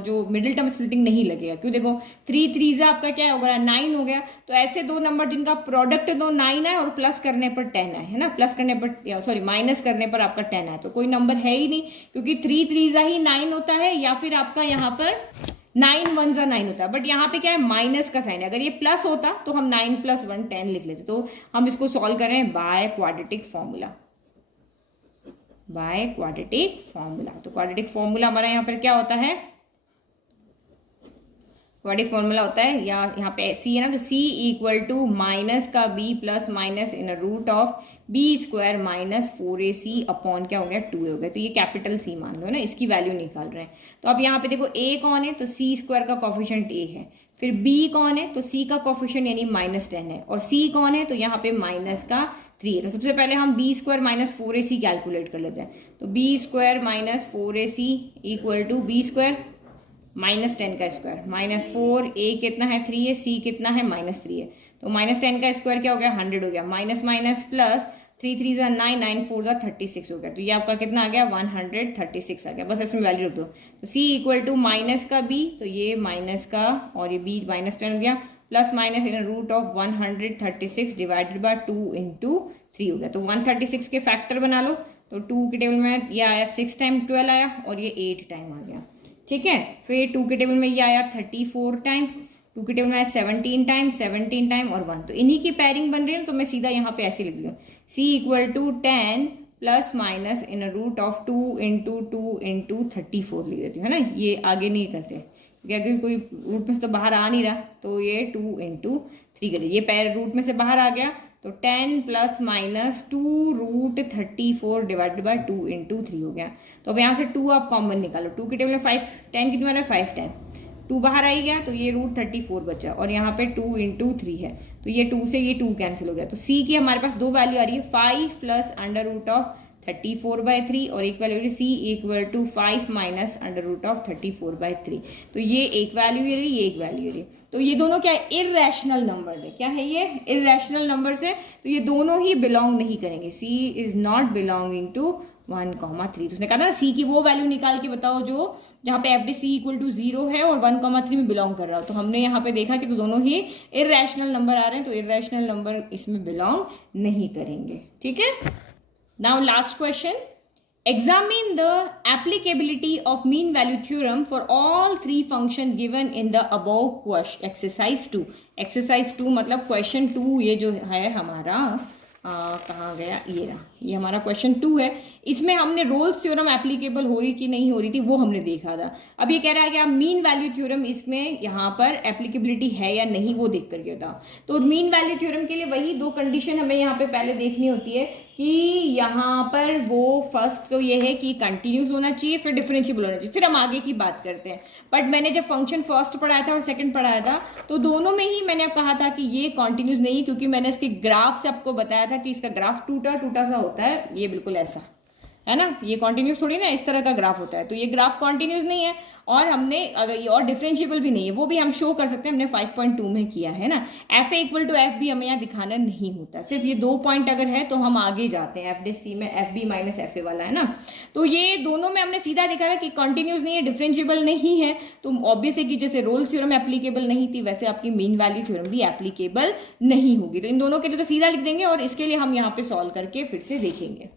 जो मिडिल टर्म स्प्लिटिंग नहीं लगेगा, क्यों देखो 3 3 से आपका क्या हो गया 9 हो गया। तो ऐसे दो नंबर जिनका प्रोडक्ट दो 9 है और प्लस करने पर 10 है ना, प्लस करने पर सॉरी माइनस करने पर आपका 10 है, तो कोई नंबर है ही नहीं, क्योंकि 3 3 ही 9 होता है, या फिर आपका यहाँ पर 9 1 9 होता है। बट यहाँ पे क्या है माइनस का साइन है, अगर ये प्लस होता तो हम 9 + 1 10 लिख लेते। तो हम इसको सॉल्व करें by quadratic formula, by quadratic formula. तो क्वाड्रेटिक फॉर्मूला हमारा यहाँ पर क्या होता है, क्वाड्रेटिक फॉर्मूला होता है या यहाँ पे c है ना, तो c इक्वल टू माइनस का b plus minus in root of b square minus 4ac upon क्या हो गया 2a हो गया। तो ये कैपिटल C मान लो ना, इसकी वैल्यू निकाल रहे हैं। तो अब यहाँ पे देखो a कौन है, तो c स्क्वायर का कोफिशिएंट a है, फिर b कौन है, तो c का कोफिशिएंट यानी -10 है, और c कौन है, तो यहाँ पे -3 है। तो सबसे पहले हम b square minus 4ac calculate कर लेते हैं। तो b square minus 4ac equal to b square -10 का स्क्वायर -4, a कितना है 3 है, c कितना है -3 है, तो -10 का स्क्वायर क्या हो गया 100 हो गया, माइनस माइनस प्लस 3 3 9 9 4 36 हो गया। तो ये आपका कितना आ गया 136 आ गया, बस इसमें वैल्यू रख दो। तो c इक्वल टू माइनस का b, तो ये माइनस का और ये b -10 हो गया, plus minus in root of 136 divided by 2 × 3 हो गया। तो 136 के फैक्टर बना लो, तो 2 के टेबल में ये आया 6 टाइम 12 आया और ये 8 टाइम आ गया। ठीक है, फिर 2 के टेबल में ये आया 34 टाइम, 2 के टेबल में आया 17 टाइम और 1। तो इन्हीं की पेयरिंग बन रही है, तो मैं सीधा यहाँ पे ऐसे लिख दूँ c equal to 10 plus minus in root of 2 × 2 × 34 लिख देती हूँ, है ना। ये आगे नहीं करते क्योंकि कोई रूट में से तो बाहर आ नहीं रहा, तो ये 2 × 3 कर दे, ये पैर रूट में से बाहर आ गया, तो 10 प्लस माइनस 2√34 डिवाइडेड बाय 2 × 3 हो गया। तो अब यहाँ से 2 आप कॉमन निकालो, 2 के टेबल में 5 10 कितनी बार है 5 टाइम, 2 बाहर आई गया, तो ये √34 बचा, और यहाँ पे 2 × 3 है, तो ये 2 से ये 2 कैंसिल हो गया। तो c की हमारे पास दो वैल्यू आ रही है, 5 प्लस √34/3 और एक value c equal to 5 minus √34/3। तो ये एक वैल्यू ये रही, ये एक वैल्यू ये रही। तो ये दोनों क्या है इर्रेशनल नंबर है, क्या है ये इर्रेशनल नंबर्स है, तो ये दोनों ही बिलोंग नहीं करेंगे, c is not belonging to 1,3। तो उसने कहा ना सी की वो वैल्यू निकाल के बताओ जो जहाँ पे एफ सी इक्वल टू 0 है और 1,3 में बिलोंग कर रहा हो। तो हमने यहाँ पे देखा कि तो दोनों ही इरेशनल नंबर आ रहे हैं, तो इरेशनल नंबर इसमें बिलोंग नहीं करेंगे। ठीक है, now last question, examine the applicability of mean value theorem for all three function given in the above question exercise 2। exercise 2 मतलब question 2 ये जो है हमारा कहाँ गया, ये रहा, ये हमारा क्वेश्चन 2 है। इसमें हमने रोल्स थ्योरम एप्लीकेबल हो रही कि नहीं हो रही थी वो हमने देखा था। अब ये कह रहा है कि आप मीन वैल्यू थ्योरम इसमें यहाँ पर एप्लीकेबिलिटी है या नहीं वो देख करके था। तो मीन वैल्यू थ्योरम के लिए वही दो कंडीशन हमें यहाँ पे पहले देखनी होती है कि यहाँ पर वो फर्स्ट तो ये है कि कंटिन्यूस होना चाहिए, फिर डिफरेंशिएबल होना चाहिए, फिर हम आगे की बात करते हैं। बट मैंने जब फंक्शन फर्स्ट पढ़ाया था और सेकंड पढ़ाया था तो दोनों में ही मैंने कहा था कि ये कंटिन्यूस नहीं, क्योंकि मैंने इसके ग्राफ से आपको बताया था कि इसका ग्राफ टूटा टूटा सा होता है, ये बिल्कुल ऐसा है ना, ये कॉन्टिन्यूस थोड़ी ना इस तरह का ग्राफ होता है। तो ये ग्राफ कॉन्टिन्यूस नहीं है और हमने अगर ये और डिफरेंशिएबल भी नहीं है, वो भी हम शो कर सकते हैं, हमने 5.2 में किया है ना। F A equal to F B हमें यहाँ दिखाना नहीं होता, सिर्फ ये 2 पॉइंट अगर है तो हम आगे जाते हैं। एफ डी सी में F B minus F A वाला है ना, तो ये दोनों में हमने सीधा दिखाया कि कॉन्टिन्यूस नहीं है, डिफरेंशिएबल नहीं है। तो ऑब्वियस है कि जैसे रोल्स थ्योरम एप्लीकेबल नहीं थी वैसे आपकी मीन वैल्यू थ्योरम भी एप्लीकेबल नहीं होगी। तो इन दोनों के लिए तो सीधा लिख देंगे और इसके लिए हम यहाँ पे सॉल्व करके फिर से देखेंगे।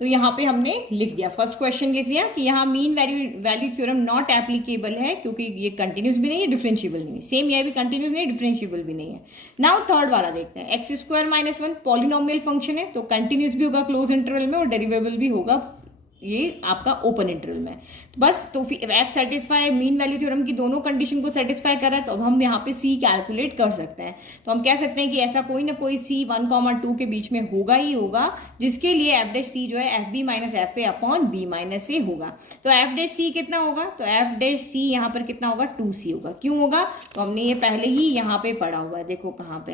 तो यहाँ पे हमने लिख दिया, फर्स्ट क्वेश्चन लिख दिया कि यहाँ mean value theorem not applicable है क्योंकि ये कंटिन्यूस भी नहीं है, डिफरेंशिएबल नहीं है। सेम ये भी कंटिन्यूस नहीं है, डिफरेंशिएबल भी नहीं है। नाउ थर्ड वाला देखते हैं, x square minus 1 polynomial function है, तो कंटिन्यूस भी होगा क्लोज इंटरवल में और डेरिवेबल भी होगा ये आपका ओपन इंटरवल में। तो बस तो फिर F satisfy mean value theorem की दोनों कंडीशन को सेटिस्फाई कर रहा है, तो अब हम यहाँ पे सी कैलकुलेट कर सकते हैं। तो हम कह सकते हैं कि ऐसा कोई ना कोई सी 1,2 के बीच में होगा ही होगा, जिसके लिए एफ डैश सी जो है F B minus F A upon B minus A होगा। तो एफ डैश सी कितना होगा, तो एफ डैश सी यहाँ पर कितना होगा, 2c होगा। क्यों होगा, तो हमने ये पहले ही यहाँ पे पढ़ा हुआ है, देखो कहाँ पे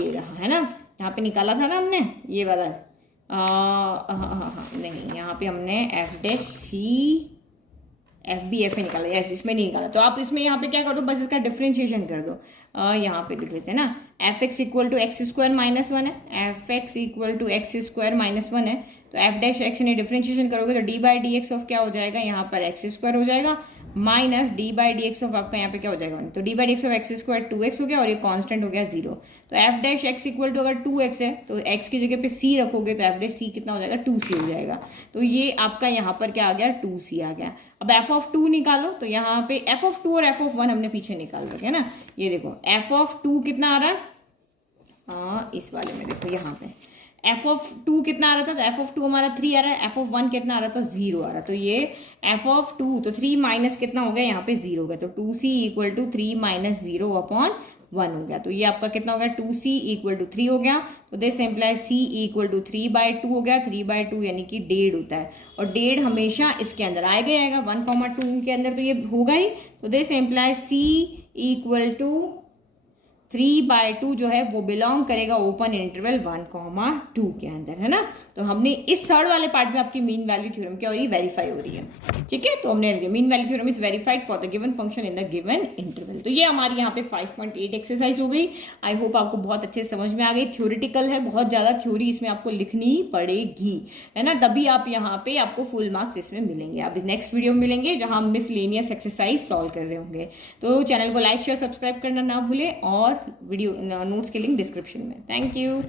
ये रहा है ना, यहाँ पे निकाला था ना हमने ये वाला नहीं, यहाँ पे हमने F dash C F B F A निकाला, यस इसमें नहीं निकाला। तो आप इसमें यहाँ पे क्या कर दो, बस इसका डिफरेंशिएशन कर दो। यहाँ पे लिख लेते हैं ना, F x equal to x square minus 1 है, F x equal to x square minus 1 है। तो एफ डैश एक्स ने डिफरेंशिएशन करोगे तो D by D X of क्या हो जाएगा, यहाँ पर एक्स स्क्वायर हो जाएगा minus D by D X of आपका यहाँ पे क्या हो जाएगा, तो D by D X of X square 2x हो गया और ये कांस्टेंट हो गया 0। तो F dash X equal to अगर 2x है तो x की जगह पे c रखोगे तो एफ डैश c कितना हो जाएगा, 2c हो जाएगा। तो ये आपका यहाँ पर क्या आ गया, 2c आ गया। अब एफ ऑफ 2 निकालो, तो यहाँ पे एफ ऑफ 2 और एफ ऑफ 1 हमने पीछे निकाल रखे है ना। ये देखो एफ ऑफ 2 कितना आ रहा है, इस वाले में देखो यहाँ पे एफ ऑफ 2 कितना आ रहा था, तो एफ ऑफ 2 हमारा 3 आ रहा है, एफ ऑफ 1 कितना आ रहा था, 0 आ रहा। तो ये एफ ऑफ 2 तो 3 माइनस कितना हो गया, यहाँ पे 0 हो गया। तो 2c equal to 3 minus 0 upon 1 हो गया। तो ये आपका कितना हो गया, 2c इक्वल टू 3 हो गया। तो this implies c equal to 3/2 हो गया। 3/2 यानी कि 1.5 होता है और 1.5 हमेशा इसके अंदर आएगा 1,2 के अंदर, तो ये होगा ही। तो this implies c equal to 3/2 जो है वो बिलोंग करेगा ओपन इंटरवल 1,2 के अंदर, है ना। तो हमने इस थर्ड वाले पार्ट में आपकी मीन वैल्यू थ्योरम क्या हो रही है, वेरीफाई हो रही है। ठीक है, तो हमने mean value theorem is verified for the given function in the given interval. तो ये हमारी यहाँ पे 5.8 एक्सरसाइज हो गई। आई होप आपको बहुत अच्छे से समझ में आ गई। थ्योरिटिकल है, बहुत ज़्यादा थ्योरी इसमें आपको लिखनी पड़ेगी, है ना, तभी आप यहाँ पे आपको फुल मार्क्स इसमें मिलेंगे। आप नेक्स्ट वीडियो में मिलेंगे जहाँ हम मिसलेनियस एक्सरसाइज सॉल्व कर रहे होंगे। तो चैनल को लाइक शेयर सब्सक्राइब करना ना भूलें और वीडियो नोट्स के लिंक डिस्क्रिप्शन में। Thank you.